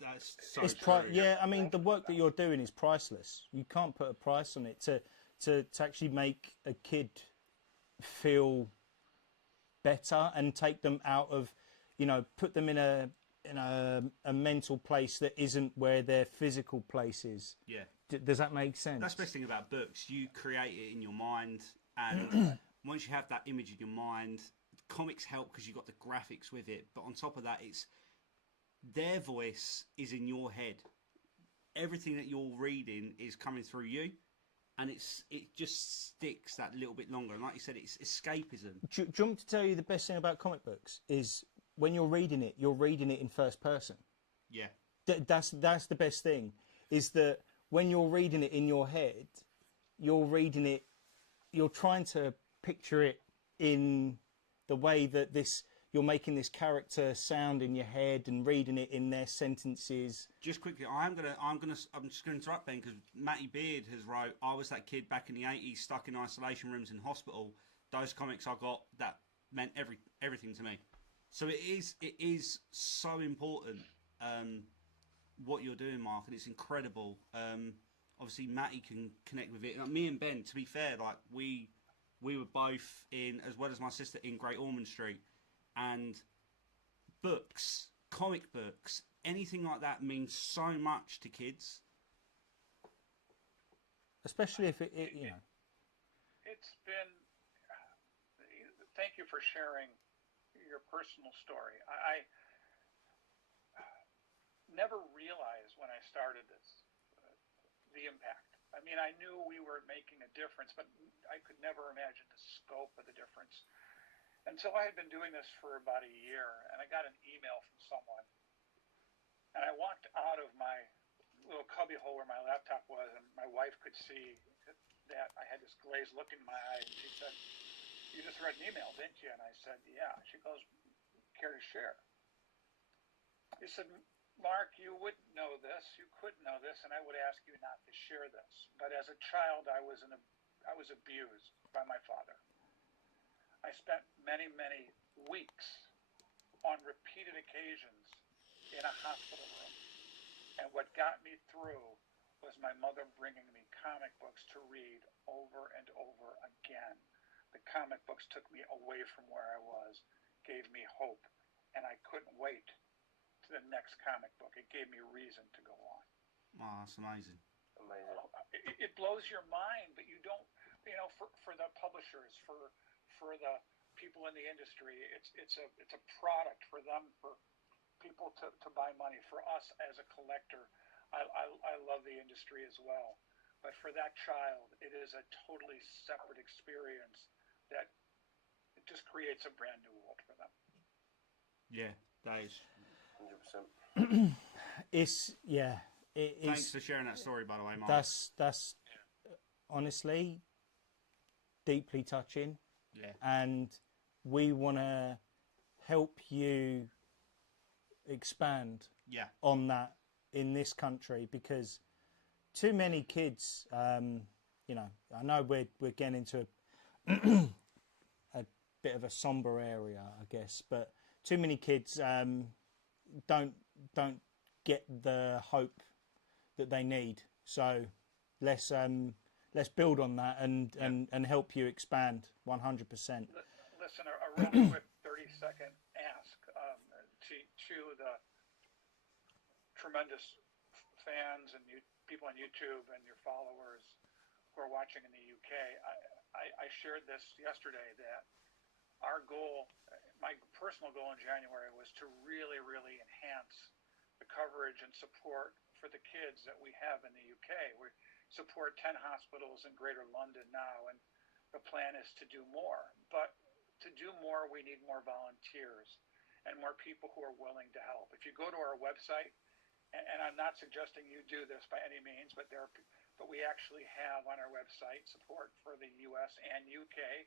That's so It's true. yeah. I mean, the work that you're doing is priceless. You can't put a price on it. To actually make a kid feel better and take them out of, put them in a mental place that isn't where their physical place is. Yeah. Does that make sense? That's the best thing about books. You create it in your mind, and once you have that image in your mind, comics help because you've got the graphics with it. But on top of that, it's their voice is in your head. Everything that you're reading is coming through you, and it just sticks that little bit longer. And like you said, it's escapism. Do you want me to tell you the best thing about comic books is when you're reading it in first person. Yeah. That's the best thing, is that when you're reading it in your head, you're trying to picture it in the way that you're making this character sound in your head and reading it in their sentences. Just quickly, I'm just gonna interrupt Ben because Matty Beard has wrote. I was that kid back in the '80s, stuck in isolation rooms in hospital. Those comics I got that meant everything to me. So it is so important what you're doing, Mark, and it's incredible. Obviously, Matty can connect with it. Like, me and Ben, to be fair, like we were both in, as well as my sister, in Great Ormond Street, and books, comic books, anything like that means so much to kids. Especially if it. It's been. Thank you for sharing your personal story. I never realized when I started this the impact. I mean, I knew we were making a difference, but I could never imagine the scope of the difference. And so I had been doing this for about a year, and I got an email from someone, and I walked out of my little cubby hole where my laptop was, and my wife could see that I had this glazed look in my eye, and she said, "You just read an email, didn't you?" And I said, "Yeah." She goes, "Care to share?" He said, "Mark, you wouldn't know this, you could know this, and I would ask you not to share this. But as a child, I was abused by my father. I spent many, many weeks on repeated occasions in a hospital room. And what got me through was my mother bringing me comic books to read over and over again. The comic books took me away from where I was, gave me hope, and I couldn't wait to the next comic book. It gave me reason to go on." Oh, that's amazing. It blows your mind, but you don't, for the publishers, for the people in the industry, it's a product for them, for people to buy money. For us as a collector, I love the industry as well. But for that child, it is a totally separate experience that it just creates a brand new world for them. Yeah, that is. 100%. Thanks for sharing that story, by the way, Mark. That's honestly deeply touching. Yeah. And we want to help you expand on that in this country, because too many kids, I know we're getting into a bit of a somber area, I guess, but too many kids don't get the hope that they need. So let's build on that and help you expand 100%. Listen, a really quick 30-second ask to the tremendous fans and people on YouTube and your followers who are watching in the UK. I shared this yesterday, that our goal, my personal goal in January, was to really, really enhance the coverage and support for the kids that we have in the UK. We support 10 hospitals in Greater London now, and the plan is to do more. But to do more, we need more volunteers and more people who are willing to help. If you go to our website, and I'm not suggesting you do this by any means, but we actually have on our website support for the US and UK.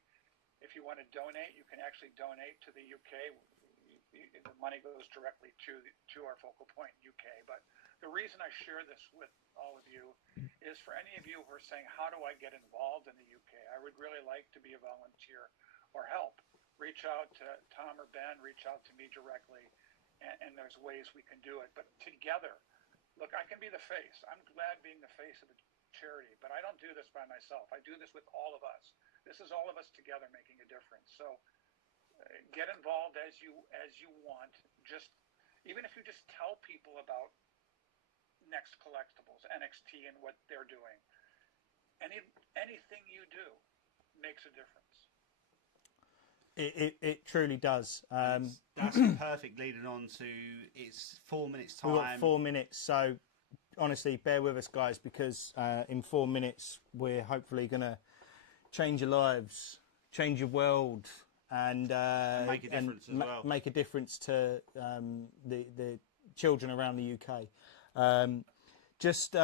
If you want to donate, you can actually donate to the UK. The money goes directly to our focal point UK. But the reason I share this with all of you is for any of you who are saying, how do I get involved in the UK? I would really like to be a volunteer or help. Reach out to Tom or Ben, reach out to me directly, and there's ways we can do it. But together, look, I can be the face. I'm glad being the face of the charity, but I don't do this by myself. I do this with all of us. This is all of us together making a difference. So get involved as you want. Just even if you just tell people about Next Collectibles, NXT, and what they're doing. Anything you do makes a difference. It truly does. That's perfect leading on to it's 4 minutes time. We've got 4 minutes, so honestly, bear with us, guys, because in 4 minutes we're hopefully going to change your lives, change your world, and make a difference as well. Make a difference to the children around the UK. Just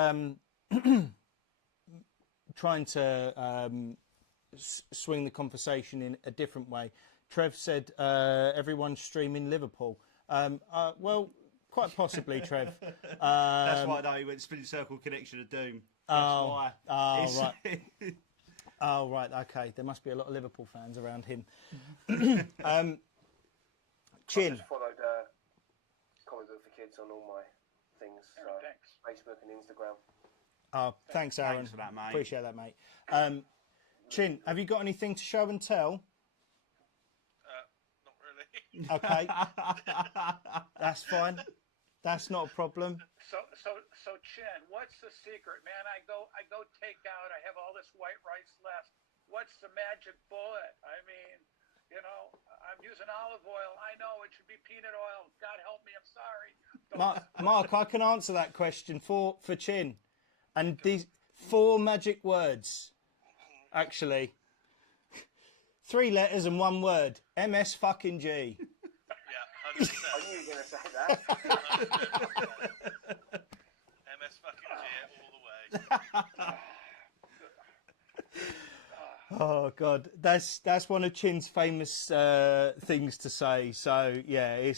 trying to swing the conversation in a different way. Trev said everyone's streaming Liverpool. Well, quite possibly, Trev. That's why I know he went Spinning Circle Connection of Doom. That's why. Oh, right. Oh, right. Okay. There must be a lot of Liverpool fans around him. I Chin. just followed Comic Book for Kids on all my things. Aaron, thanks. Facebook and Instagram. Oh, thanks, Aaron. Thanks for that, mate. Appreciate that, mate. Chin, have you got anything to show and tell? Not really. Okay. That's fine. That's not a problem. So Chin, what's the secret, man? I go take out. I have all this white rice left. What's the magic bullet? I mean, you know, I'm using olive oil. I know it should be peanut oil. God help me. I'm sorry. Mark, I can answer that question for Chin. And these 4 magic words, actually. 3 letters and 1 word. MS fucking G. Yeah, 100%. I knew you were going to say that. MS fucking G all the way. Oh God, that's one of Chin's famous things to say. So yeah,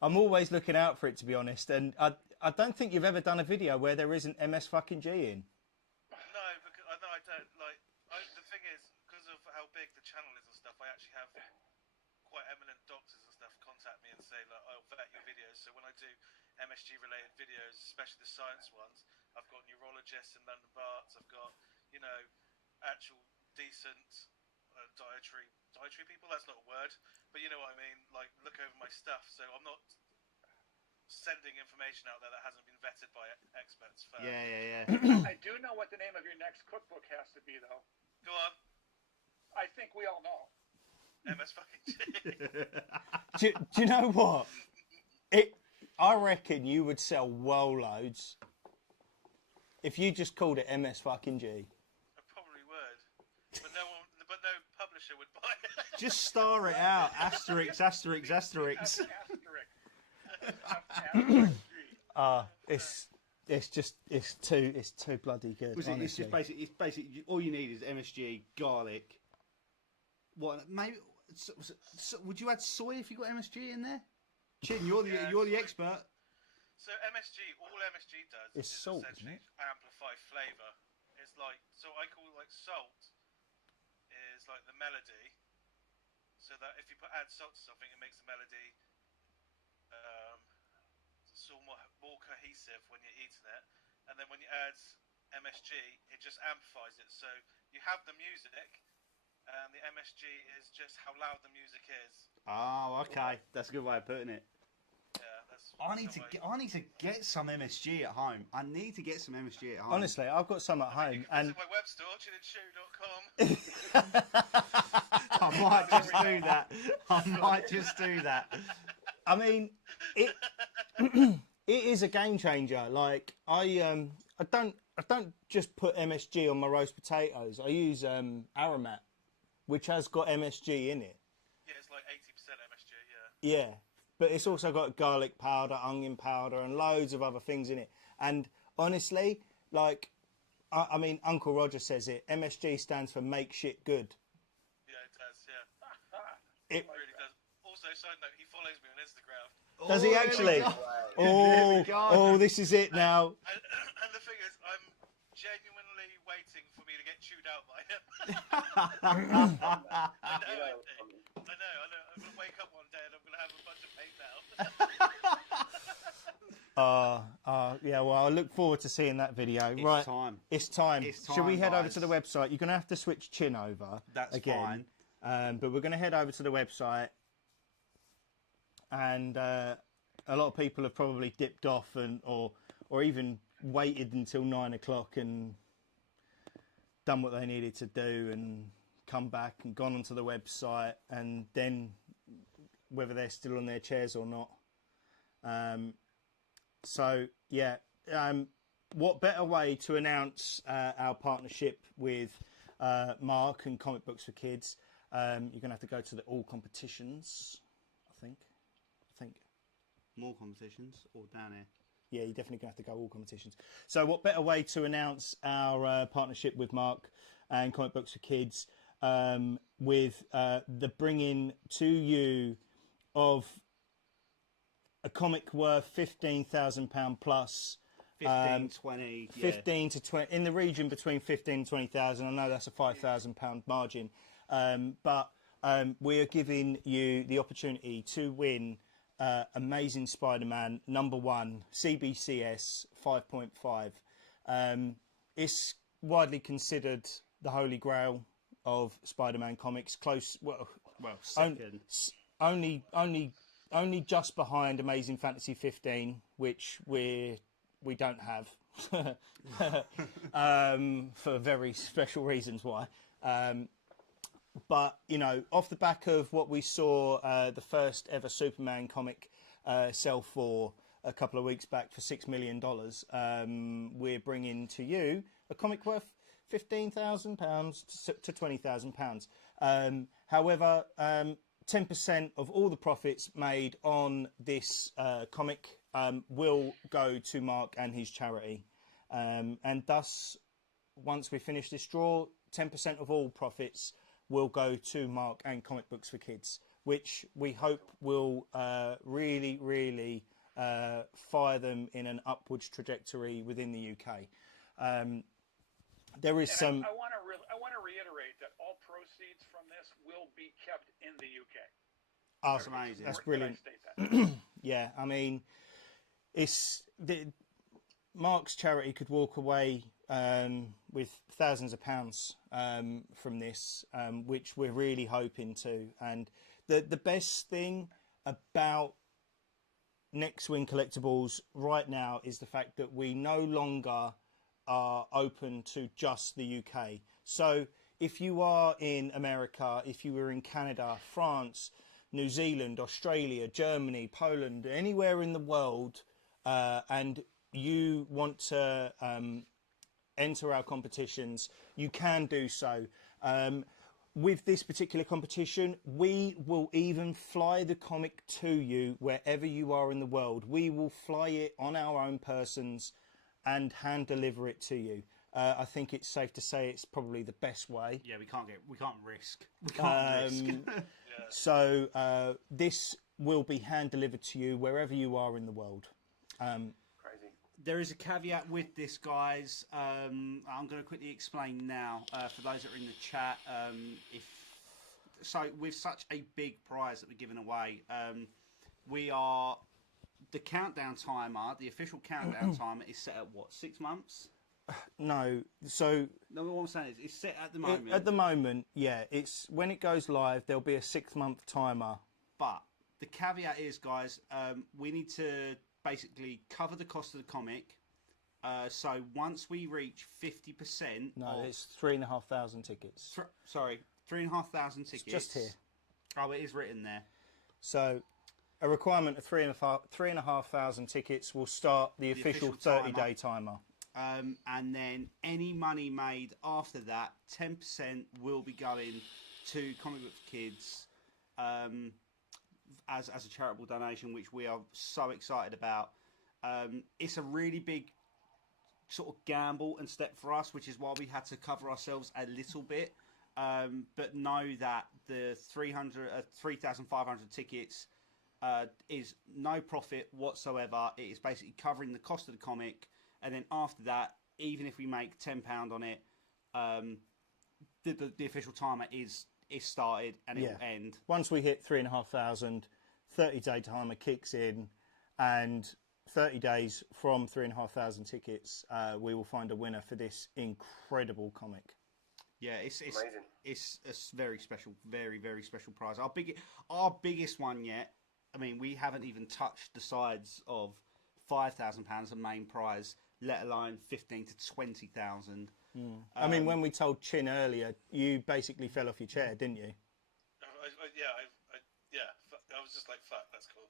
I'm always looking out for it, to be honest. And I don't think you've ever done a video where there isn't MS fucking G in. No, because I don't like. The thing is, because of how big the channel is and stuff, I actually have quite eminent doctors and stuff contact me and say, like, I'll vet your videos. So when I do MSG related videos, especially the science ones, I've got neurologists in London Barts. I've got, you know, actual decent dietary people. That's not a word, but you know what I mean. Like, look over my stuff. So I'm not sending information out there that hasn't been vetted by experts first. Yeah. I do know what the name of your next cookbook has to be, though. Go on. I think we all know. MS fucking G. Do you know what? I reckon you would sell well loads if you just called it MS fucking G. I probably would, but no publisher would buy it. Just star it out. Asterisk, asterisk, asterisk. It's too bloody good. It's just basically all you need is MSG, garlic. What maybe? So, would you add soy if you got MSG in there? Chin, you're the expert. So MSG, all MSG does It's is salt, essentially isn't it? amplify flavour. It's like, so I call like salt is like the melody. So that if you add salt to something, it makes the melody sort of more cohesive when you're eating it. And then when you add MSG, it just amplifies it. So you have the music, and the MSG is just how loud the music is. Oh, okay. That's a good way of putting it. Yeah, that's. I need to get some MSG at home. I need to get some MSG at home. Honestly, I've got some at home, You can and visit my web store, chinnandshoe.com. I might just do that. I might just do that. I mean, it is a game changer. Like I don't just put MSG on my roast potatoes. I use Aromat, which has got MSG in it. Yeah, it's like 80% MSG. Yeah, but it's also got garlic powder, onion powder, and loads of other things in it. And honestly, like, I mean, Uncle Roger says it. MSG stands for make shit good. Yeah, it does. Yeah, It really does. Also, side note, he follows me on Instagram. does he actually? There we go. Oh, this is it now. And the thing is, I'm genuinely waiting for me to get chewed out by him. I know. I'm going to wake up one day and I'm going to have a bunch of hate now. Yeah, well, I look forward to seeing that video. It's right, time. It's time. It's Shall we time, head over guys. to the website? You're going to have to switch Chin over. That's again. But we're going to head over to the website, and a lot of people have probably dipped off or even waited until 9 o'clock and done what they needed to do and come back and gone onto the website, and then whether they're still on their chairs or not. What better way to announce our partnership with Mark and Comic Books for Kids? You're going to have to go to the all competitions, I think. More competitions or down here? Yeah, you're definitely going to have to go all competitions. So what better way to announce our partnership with Mark and Comic Books for Kids with the bringing to you of a comic worth £15,000 plus. 15, 20, 15 to 20, in the region between 15 and 20,000. I know that's a £5,000 margin, but we are giving you the opportunity to win Amazing Spider-Man #1 CBCS 5.5. It's widely considered the holy grail of Spider-Man comics. Second. Only just behind Amazing Fantasy 15, which we don't have for very special reasons why. But, you know, off the back of what we saw the first ever Superman comic sell for a couple of weeks back for $6 million, we're bringing to you a comic worth £15,000 to £20,000. However, 10% of all the profits made on this comic will go to Mark and his charity. And thus, once we finish this draw, 10% of all profits will go to Mark and Comic Books for Kids, which we hope will really, really fire them in an upwards trajectory within the UK. There is some... I want to reiterate that all proceeds from this will be kept in the UK. Oh, That's amazing. That's brilliant. Yeah, I mean, Mark's charity could walk away with thousands of pounds from this, which we're really hoping to. And the best thing about Next Wing Collectibles right now is the fact that we no longer are open to just the UK. So if you are in America, if you were in Canada, France, New Zealand, Australia, Germany, Poland, anywhere in the world, and you want to enter our competitions, you can do so. With this particular competition, we will even fly the comic to you wherever you are in the world. We will fly it on our own persons and hand deliver it to you. I think it's safe to say it's probably the best way. Yeah, we can't risk. We can't risk. So this will be hand delivered to you wherever you are in the world. Crazy. There is a caveat with this, guys. I'm going to quickly explain now for those that are in the chat. With such a big prize that we're giving away, the countdown timer, the official countdown timer, is set at what, 6 months? No, so No, what I'm saying is it's set at the moment. at the moment, yeah, it's when it goes live, there'll be a 6-month timer. But the caveat is, guys, we need to basically cover the cost of the comic. So once we reach 50%, No, it's 3,500 tickets. 3,500 tickets. Just here. Oh, it is written there. So a requirement of 3,500 tickets will start the official official 30-day timer. And then any money made after that, 10% will be going to Comic Book for Kids as a charitable donation, which we are so excited about. It's a really big sort of gamble and step for us, which is why we had to cover ourselves a little bit. But know that the 3,500 tickets is no profit whatsoever. It is basically covering the cost of the comic. And then after that, even if we make £10 on it, the official timer is started and it will end. Once we hit 3,500, 30-day timer kicks in, and 30 days from 3,500 tickets, we will find a winner for this incredible comic. Yeah, it's Amazing. it's a very special, very very special prize. Our biggest one yet. I mean, we haven't even touched the sides of £5,000 a main prize, let alone 15 to 20,000. I mean, when we told Chin earlier, you basically fell off your chair, didn't you? I was just like, fuck, that's cool.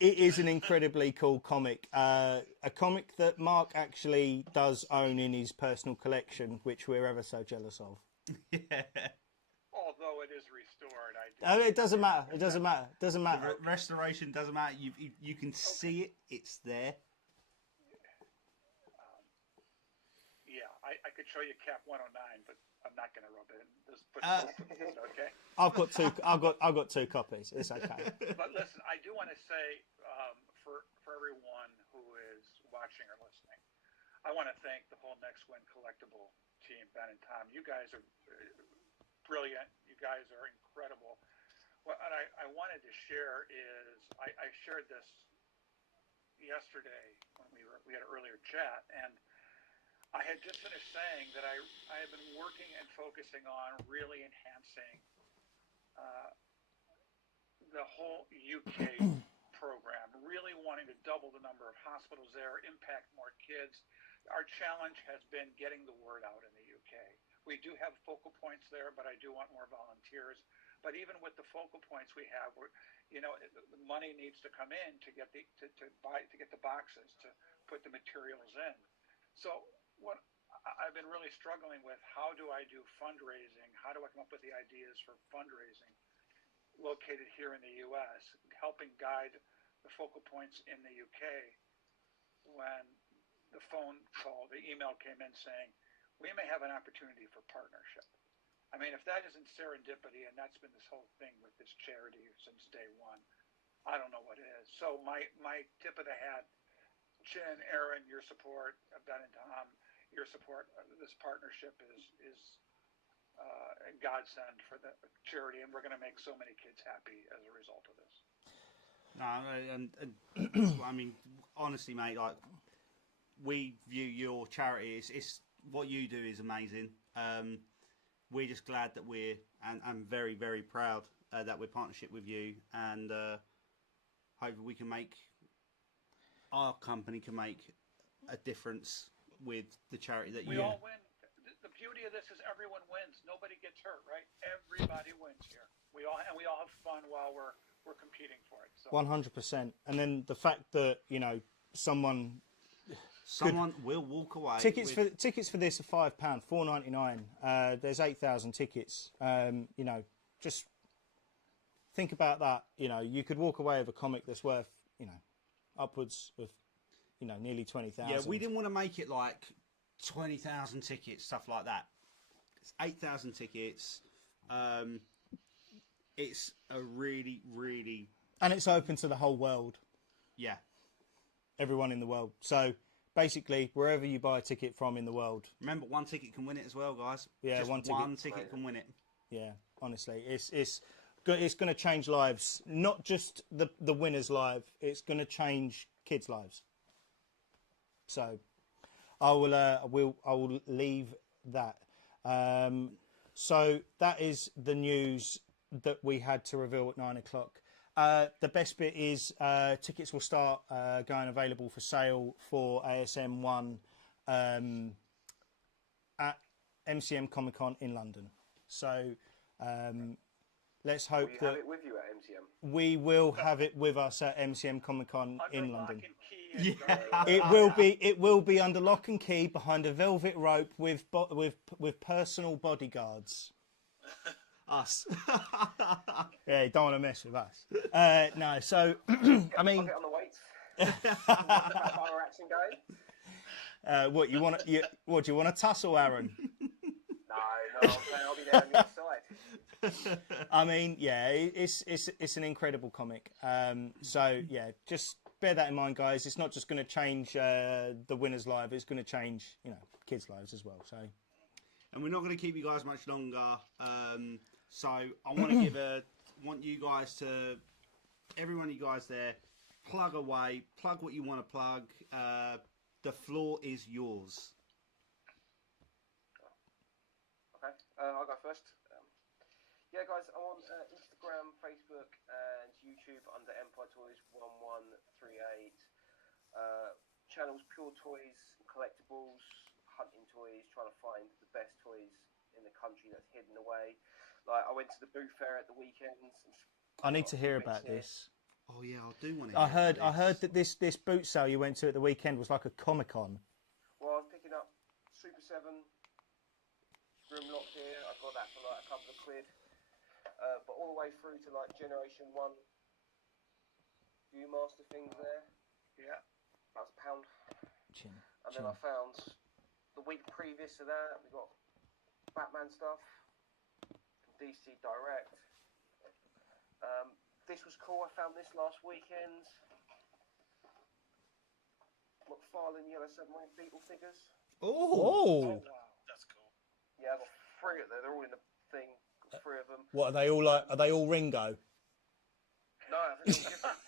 It is an incredibly cool comic. A comic that Mark actually does own in his personal collection, which we're ever so jealous of. Yeah. Although it is restored, Oh, it doesn't matter. It doesn't matter. It doesn't matter. Restoration doesn't matter. You can see it. It's there. Yeah, I could show you Cap 109, but I'm not going to rub it in. Just put it, okay? I've got two. I've got two copies. It's okay. But listen, I do want to say for everyone who is watching or listening, I want to thank the whole Next Win Collectible team, Ben and Tom. You guys are brilliant. You guys are incredible. What I wanted to share is I shared this yesterday when we had an earlier chat, and I had just finished saying that I have been working and focusing on really enhancing the whole UK program, really wanting to double the number of hospitals there, impact more kids. Our challenge has been getting the word out in the UK. We do have focal points there, but I do want more volunteers. But even with the focal points we have, the money needs to come in to get to get the boxes, to put the materials in. So what I've been really struggling with, how do I do fundraising? How do I come up with the ideas for fundraising located here in the U.S., helping guide the focal points in the UK when the phone call, the email came in saying, we may have an opportunity for partnership. I mean, if that isn't serendipity, and that's been this whole thing with this charity since day one, I don't know what is. So my tip of the hat, Chin, Aaron, your support, Ben and Tom, your support, this partnership is a godsend for the charity, and we're going to make so many kids happy as a result of this. No, and I mean, honestly, mate, like, we view your charity, it's what you do is amazing. We're just glad that I'm very, very proud that we're partnership with you, and hopefully we can our company can make a difference with the charity that we all win. The beauty of this is everyone wins. Nobody gets hurt, right? Everybody wins here. We all have fun while we're competing for it. So 100%. And then the fact that someone will walk away. Tickets for this are £5, £4.99. There's 8,000 tickets. Just think about that. You could walk away with a comic that's worth upwards of nearly 20,000. Yeah, we didn't want to make it like 20,000 tickets, stuff like that. It's 8,000 tickets. It's a really, really, and it's open to the whole world. Yeah, everyone in the world. So basically, wherever you buy a ticket from in the world. Remember, one ticket can win it as well, guys. Yeah, just one ticket can win it. Yeah, honestly, it's going to change lives. Not just the winner's life. It's going to change kids' lives. So, I will leave that. So that is the news that we had to reveal at 9 o'clock. The best bit is tickets will start going available for sale for ASM 1 at MCM Comic Con in London. So let's hope Will you that have it with you at MCM? we will have it with us at MCM Comic Con in under lock London. and key. It will be under lock and key behind a velvet rope with personal bodyguards. Us. Yeah, you don't want to mess with us. No, so I mean, I'll get on the weights. Fire action going. what you want? What do you want to tussle, Aaron? No, I'll be there on your side. I mean, yeah, it's an incredible comic. So yeah, just bear that in mind, guys. It's not just going to change the winner's life; it's going to change kids' lives as well. So, and we're not going to keep you guys much longer. So I want to want you guys to, everyone, you guys there, plug away. Plug what you want to plug. The floor is yours. Okay, I'll go first. Yeah, guys, I'm on Instagram, Facebook, and YouTube under Empire Toys 1138. Channels Pure Toys, Collectibles, Hunting Toys, trying to find the best toys in the country that's hidden away. Like, I went to the boot fair at the weekend. I need to hear about this. Oh yeah, I do want to. I heard that this boot sale you went to at the weekend was like a Comic-Con. Well, I was picking up Super 7, Grimlock here. I got that for like a couple of quid. But all the way through to like Generation 1 Viewmaster things there. Yeah. That was £1. And then I found the week previous to that, we got Batman stuff from DC Direct. This was cool. I found this last weekend. McFarlane Yellow Submarine Beetle figures. Oh. Wow. That's cool. Yeah, I got 3 of them. They're all in the thing. Got 3 of them. What are they all like? Are they all Ringo? No, they're all different.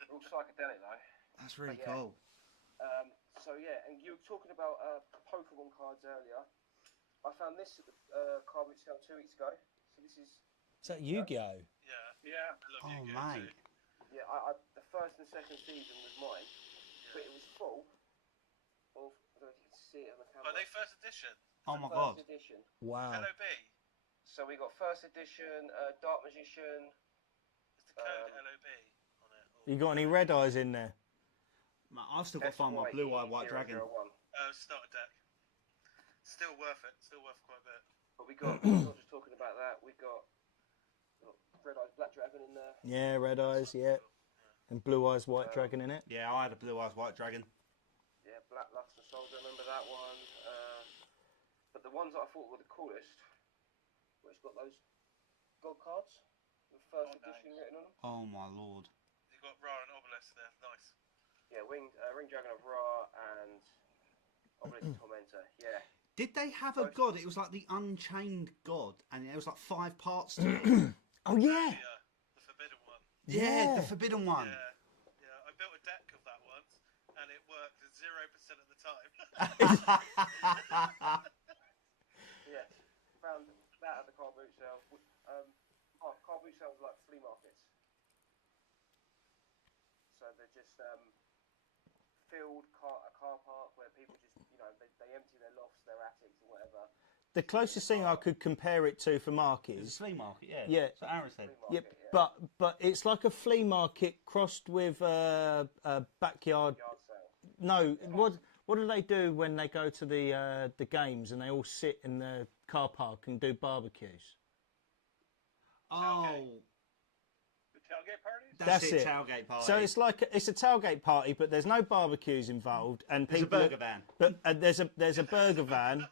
They're all psychedelic though. That's really Yeah. cool. So yeah, and you were talking about Pokemon cards earlier. I found this at the card boot sale 2 weeks ago. So this is that Yu-Gi-Oh? Yeah. Yeah. I love Oh Yu-Gi-Oh mate. too. yeah. The first and second season was mine, but it was full of. I don't know if you can see it on the camera. Are they first edition? Oh my First god. edition. Wow. LOB. So we got first edition Dark Magician. Is the code LOB on it? Or... You got any red eyes in there? Mate, I've still got to find my blue-eyed white dragon. 001. Starter deck. Still worth it. Still worth quite a bit. But we got. Not just talking about that. We got Red Eyes Black Dragon in there. Yeah, red eyes, yeah. And blue eyes white dragon in it. Yeah, I had a blue-eyed white dragon. Yeah, Black Luster Soldier. Remember that one? But the ones that I thought were the coolest, which got those gold cards with first edition written on them. Oh my lord. You've got Ra and Obelisk there. Nice. Yeah, Ring Dragon of Ra and Obelisk Tormentor. Yeah. Did they have a god? It was like the Unchained God, and it was like 5 parts to it. Oh yeah. The Forbidden one. Yeah, the Forbidden one. Yeah. Yeah. I built a deck of that once, and it worked 0% of the time. Yeah. Found that at the car boot sale. Car boot sales are like flea markets. So they're just filled a car park where people just, they empty their lofts, their attics, or whatever. The closest thing I could compare it to for Mark It's a is flea market, yeah. Yeah. So Aaron said. Flea yeah, market, but it's like a flea market crossed with a backyard. Yard sale. No, what do they do when they go to the games and they all sit in the car park and do barbecues? Oh, The tailgate parties? that's That's it. it. Tailgate party. So it's like it's a tailgate party, but there's no barbecues involved, and There's a people. burger van. But there's a burger van,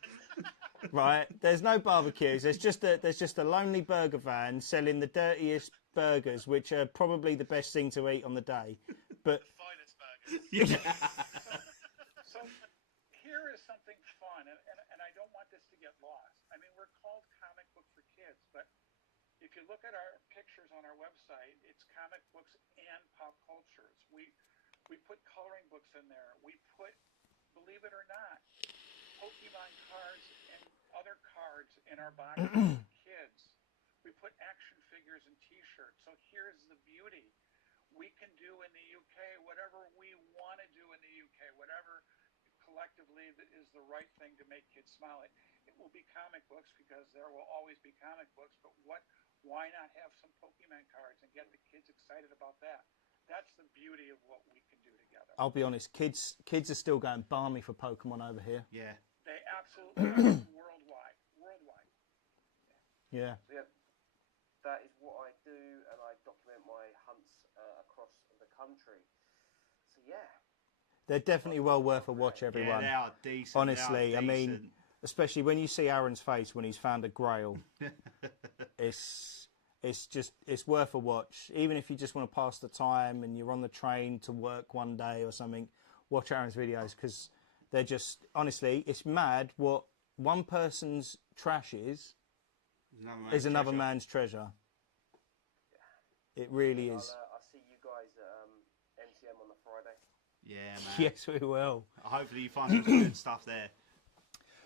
right? There's no barbecues. There's just a lonely burger van selling the dirtiest burgers, which are probably the best thing to eat on the day. But Finest burgers. Yeah. So here is something fun, and I don't want this to get lost. I mean, we're called Comic Book for Kids, but if you look at our pictures on our website, it's comic books and pop cultures. We put coloring books in there. We put, believe it or not, Pokemon cards and other cards in our boxes for kids. We put action figures and T-shirts. So here's the beauty. We can do in the UK whatever we want to do in the UK, whatever collectively that is the right thing to make kids smile. It will be comic books because there will always be comic books, but why not have some Pokemon cards and get the kids excited about that? That's the beauty of what we can do together. I'll be honest, kids are still going balmy for Pokemon over here. Yeah. They absolutely are worldwide. Yeah. So yeah, that is what I do, and I document my hunts across the country. So yeah. They're definitely well worth a watch, Yeah, everyone. they are decent. Honestly, they are I mean, decent. especially when you see Aaron's face when he's found a Grail, it's worth a watch. Even if you just want to pass the time and you're on the train to work one day or something, watch Aaron's videos because they're just, honestly, it's mad what one person's trash is another man's treasure. It really is. I'll see you guys at MCM on the Friday. Yeah, man. Yes, we will. Hopefully you find some good stuff there.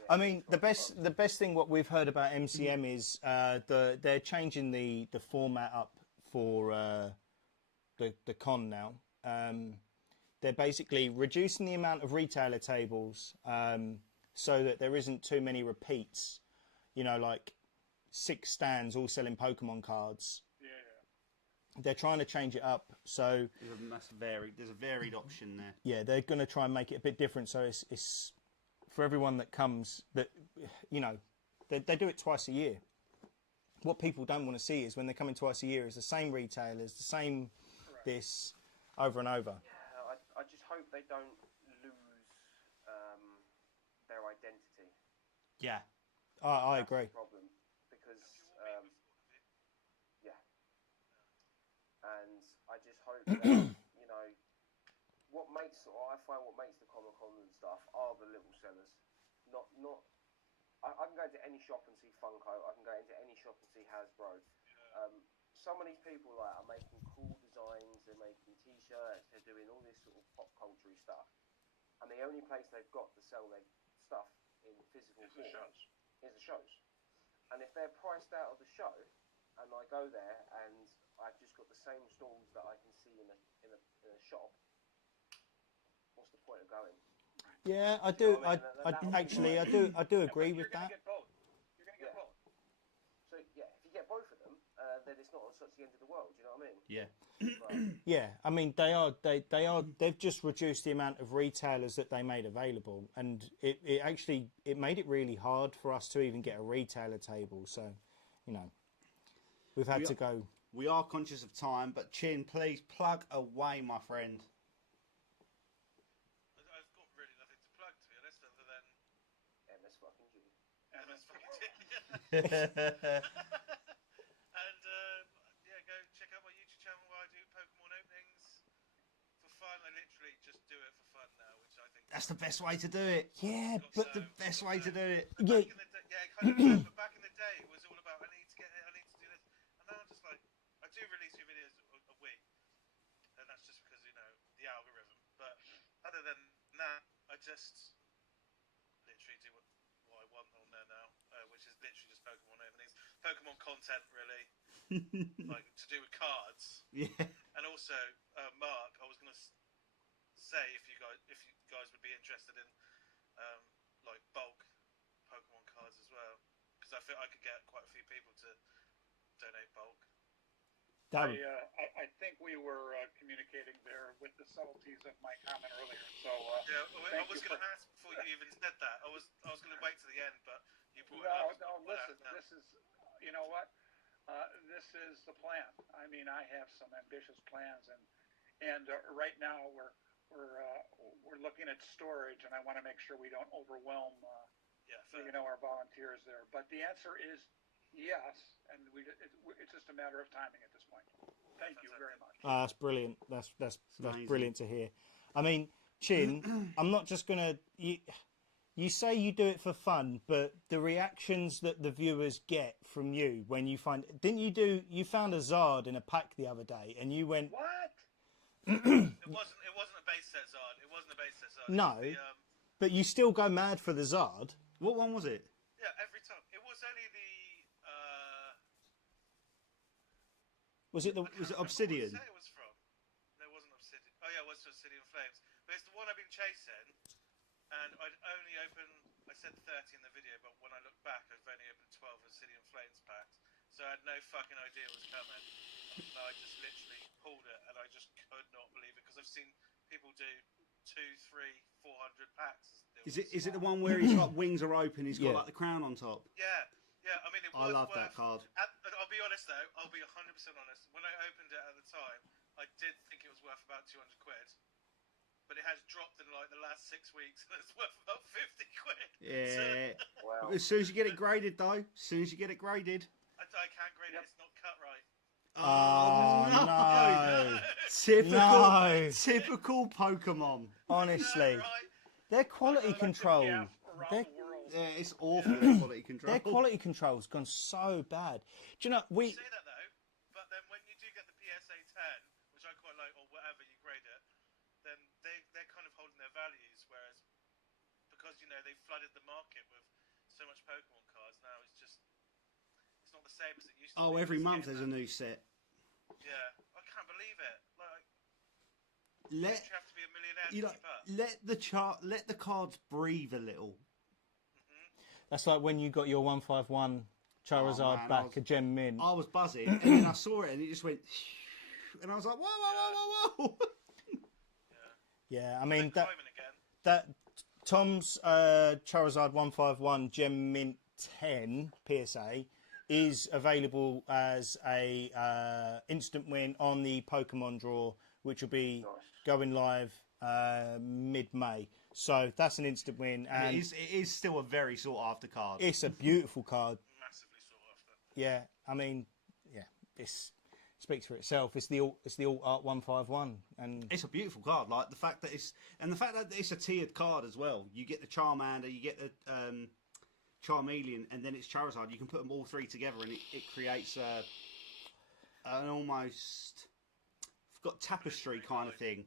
I mean, the best thing what we've heard about MCM is they're changing the format up for the con now. They're basically reducing the amount of retailer tables so that there isn't too many repeats. You know, like 6 stands all selling Pokemon cards. Yeah. They're trying to change it up, so There's a varied option there. yeah, they're going to try and make it a bit different. So it's for everyone that comes, that you know, they do it twice a year. What people don't want to see is when they're coming twice a year is the same retailers, the same this over and over. Yeah, I just hope they don't lose their identity. Yeah. I That's agree. the problem, because yeah, and I just hope that you know I find what makes the Comic Con and stuff are the little sellers. Not. I can go into any shop and see Funko. I can go into any shop and see Hasbro. Some of these people are making cool designs. They're making T-shirts. They're doing all this sort of pop culture stuff, and the only place they've got to sell their stuff in physical form is the shows. And if they're priced out of the show, and I go there and I've just got the same stalls that I can see in a shop, what's the point of going? Yeah, I do. You know what I mean? I do agree with You're that. gonna get both. You're gonna get Yeah. both. So yeah, if you get both of them, then it's not such the end of the world. You know what I mean? Yeah. But, Yeah, I mean they've just reduced the amount of retailers that they made available, and it made it really hard for us to even get a retailer table. So, you know, we've had to go. We are conscious of time, but Chin, please plug away, my friend. I've got really nothing to plug, to be honest, other than MS fucking G. MS fucking G. And yeah, go check out my YouTube channel where I do Pokemon openings for fun. I literally just do it for fun now, which I think That's the best way to do it. Yeah, But the best way to do it. Yeah. back in the day, yeah, 100%, but back in the day it was all about I need to get it, I need to do this, and now I'm just like I do release 2 videos a week, and that's just because you know the algorithm. But other than that, I just literally do what I want on there now, which is literally just Pokemon openings, Pokemon content, really, like to do with cards. Yeah. And also, Mark, I was gonna say if you guys would be interested in like bulk Pokemon cards as well, because I feel I could get quite a few people to donate bulk. I think we were communicating there with the subtleties of my comment earlier. So Yeah, I was you going to for- ask before you even said that. I was going to wait to the end, but you brought it No, up. no, listen, now. this is, you know what? This is the plan. I mean, I have some ambitious plans, and right now we're looking at storage, and I want to make sure we don't overwhelm, Yeah, fair. our volunteers there. But the answer is yes, and it's just a matter of timing at this point. Thank you very much. That's brilliant. That's amazing. brilliant to hear. I mean, Chin, I'm not just gonna. You say you do it for fun, but the reactions that the viewers get from you when you find, you found a Zard in a pack the other day, and you went, What? It wasn't a base set Zard. It wasn't a base set Zard. No. It was the, but you still go mad for the Zard. What one was it? yeah, every time. It was only the. Was it the? Was it I can't remember Obsidian? What set it was from. No, it wasn't Obsidian. Oh yeah, it was Obsidian Flames. But it's the one I've been chasing, and I'd only opened. I said 30 in the video, but when I look back, I've only opened 12 Obsidian Flames packs. So I had no fucking idea it was coming. And I just literally pulled it, and I just could not believe it because I've seen people do 200, 300, 400 packs. Is it the one where he's got wings are open? He's got Yeah. like the crown on top. Yeah, yeah. I mean, it I was love worth, that card. I'll be honest though. I'll be 100% honest. When I opened it at the time, I did think it was worth about 200 quid. But it has dropped in like the last 6 weeks, and it's worth about 50 quid. Yeah. Wow. As soon as you get it graded, though. As soon as you get it graded. I can't grade it. It's not cut right. Oh no! Typical. No. Typical Pokemon. Honestly, Right? their quality control. Yeah, around Their, the world. Yeah, it's awful. Their quality control. their quality control's gone so bad. Do you know You we? say that though, but then when you do get the PS because they flooded the market with so much Pokemon cards. Now it's not the same as it used to be. Oh, every It's month getting there's a that- new set. Yeah, I can't believe it. Like, Let you have to be a millionaire you to know, keep up. let the cards breathe a little. That's like when you got your 151 Charizard man, back, a gem mint. I was buzzing, and then I saw it, and it just went, and I was like, whoa, whoa, whoa, whoa, whoa. Yeah, I mean that Climbing again. that Tom's Charizard 151 Gem Mint 10 PSA is available as a instant win on the Pokemon draw, which will be going live mid-May. So that's an instant win, and It is still a very sought after card. it's a beautiful card. Massively sought after. Yeah, I mean, yeah, this speaks for itself. It's the Alt Art 151, and It's a beautiful card. Like the fact that it's a tiered card as well. You get the Charmander, you get the Charmeleon, and then it's Charizard. You can put them all three together, and it creates an almost tapestry kind of thing.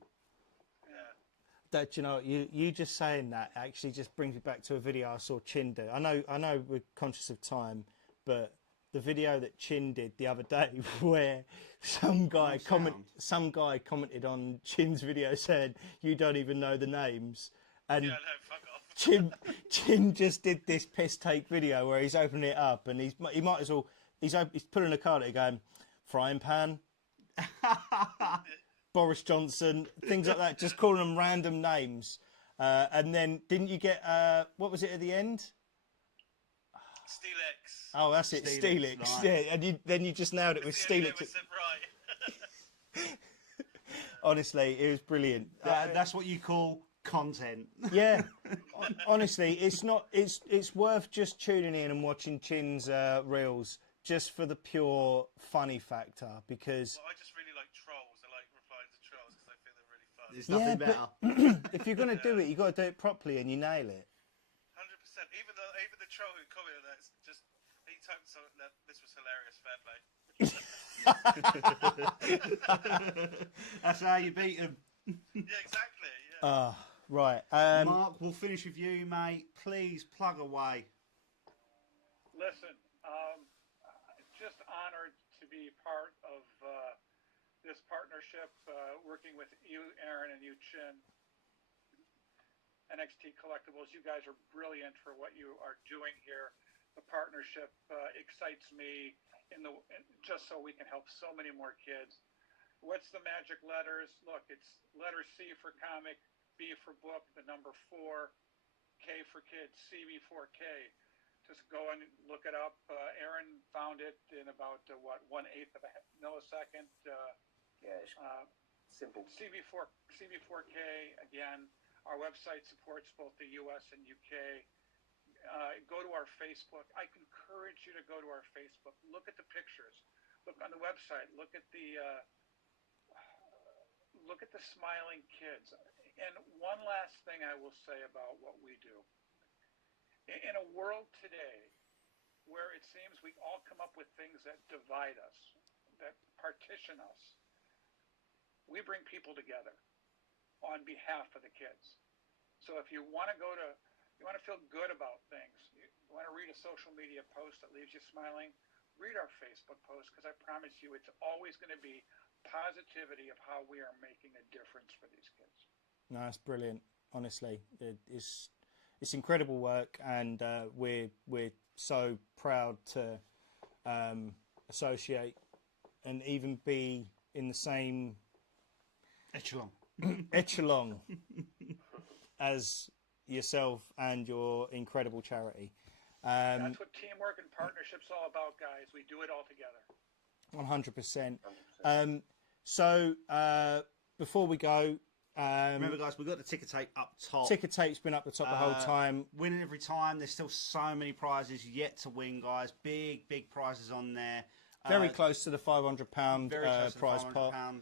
that you just saying that actually just brings me back to a video I saw Chin do. I know we're conscious of time, but the video that Chin did the other day where some guy commented on Chin's video saying you don't even know the names, and Yeah, no, fuck off. Chin just did this piss take video where he's opening it up and he might as well he's pulling a card out going frying pan, Boris Johnson, things like that, just calling them random names. And then didn't you get what was it at the end? Steelix. Oh, that's it, Steelix, Steelix. right. Yeah, and then you just nailed it with The only name Steelix. was said right. Honestly, it was brilliant. That's what you call content. Yeah, honestly, it's worth just tuning in and watching Chin's reels just for the pure funny factor, because Well, I just really like trolls. I like replying to trolls because I feel they're really fun. There's nothing Yeah, better. if you're going to do it, you got to do it properly and you nail it. 100%. Even the troll who commented on that, it's just he typed something that this was hilarious. Fair play. That's how you beat them. Yeah, exactly. Yeah. Right. Mark, we'll finish with you, mate. Please plug away. Listen, just honored to be part of this partnership, working with you, Aaron, and you, Chin. NXT Collectibles, you guys are brilliant for what you are doing here. The partnership excites me just so we can help so many more kids. What's the magic letters? Look, it's letter C for comic, B for book, the number 4, K for kids, CB4K. Just go and look it up. Aaron found it in about 1/8 of a millisecond. Yeah, it's simple. CB4K again. Our website supports both the U.S. and UK. Go to our Facebook. I encourage you to go to our Facebook. Look at the pictures. Look on the website. Look at the smiling kids. And one last thing I will say about what we do. In a world today where it seems we all come up with things that divide us, that partition us, we bring people together on behalf of the kids. So if you want to you want to feel good about things, you want to read a social media post that leaves you smiling, read our Facebook post, because I promise you it's always going to be positivity of how we are making a difference for these kids. No, it's brilliant. Honestly, it's incredible work, and we're so proud to associate and even be in the same echelon as yourself and your incredible charity. That's what teamwork and partnership's all about, guys. We do it all together. 100%. So before we go, Remember, guys, we've got the ticker tape up top. ticker tape's been up the top the whole time. Winning every time. There's still so many prizes yet to win, guys. Big prizes on there. Very close to the £500 Very close to the prize £500. pot.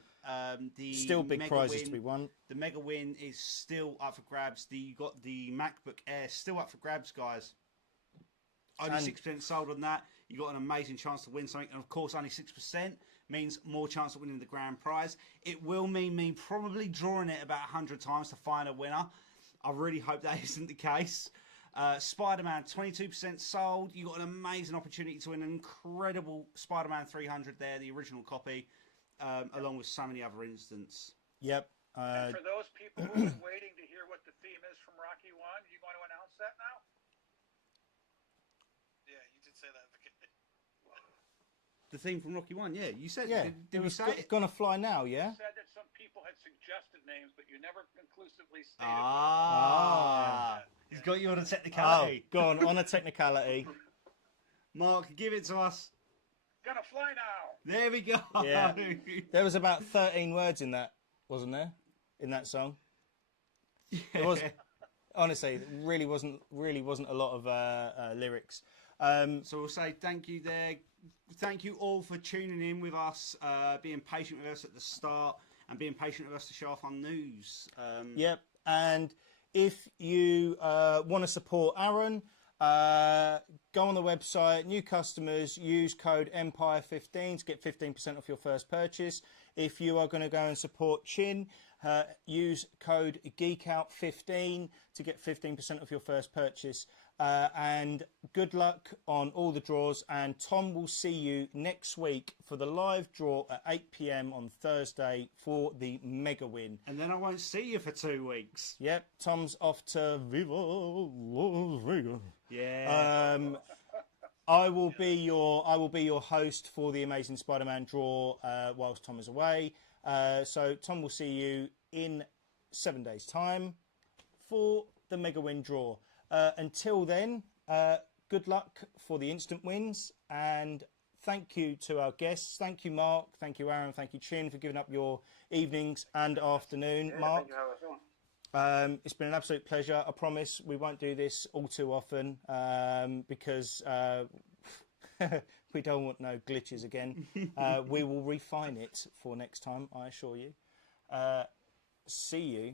The Still big mega prizes win, to be won. The mega win is still up for grabs. You got the MacBook Air still up for grabs, guys. Only And- 6% sold on that. You got an amazing chance to win something, and of course, only 6% means more chance of winning the grand prize. It will mean me probably drawing it about 100 times to find a winner. I really hope that isn't the case. Spider-Man, 22% sold. You got an amazing opportunity to win an incredible Spider-Man 300 there, the original copy, along with so many other instances. Yep. And for those people who've been waiting to hear what the theme is from Rocky 1, you going to announce that now? Yeah, you did say that at the beginning. The theme from Rocky 1, yeah. You said, Yeah. did we say it? Gonna Fly Now, yeah? You said that some people had suggested names, but you never conclusively stated Ah. He's got you on a Oh, technicality. go on a technicality. Mark, give it to us. Gonna fly now. There we go. Yeah. There was about 13 words in that, wasn't there? In that song. It was honestly, it really wasn't a lot of lyrics. So we'll say thank you there. Thank you all for tuning in with us, being patient with us at the start, and being patient with us to show off our news. Yep. And if you want to support Aaron, go on the website, new customers, use code Empire15 to get 15% off your first purchase. If you are going to go and support Chin, use code GeekOut15 to get 15% off your first purchase. And good luck on all the draws. And Tom will see you next week for the live draw at 8 p.m. on Thursday for the mega win. And then I won't see you for 2 weeks. Yep, Tom's off to Viva Las Vegas. Yeah. I will be your host for the Amazing Spider-Man draw whilst Tom is away. So Tom will see you in 7 days' time for the mega win draw. Until then, good luck for the instant wins, and thank you to our guests. Thank you, Mark. Thank you, Aaron. Thank you, Chin, for giving up your evenings and afternoon. Yeah, Mark, thank you for having us on. it's been an absolute pleasure. I promise we won't do this all too often because we don't want no glitches again. We will refine it for next time, I assure you. See you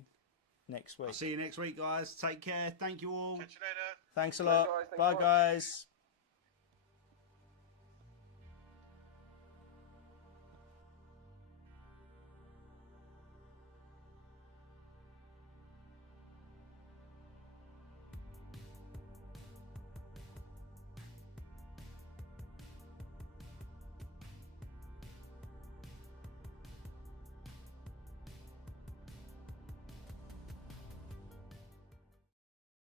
next week. I'll see you next week, guys. Take care. Thank you all. Catch you later. Thanks a Bye, lot. guys. Thanks Bye, a lot. guys.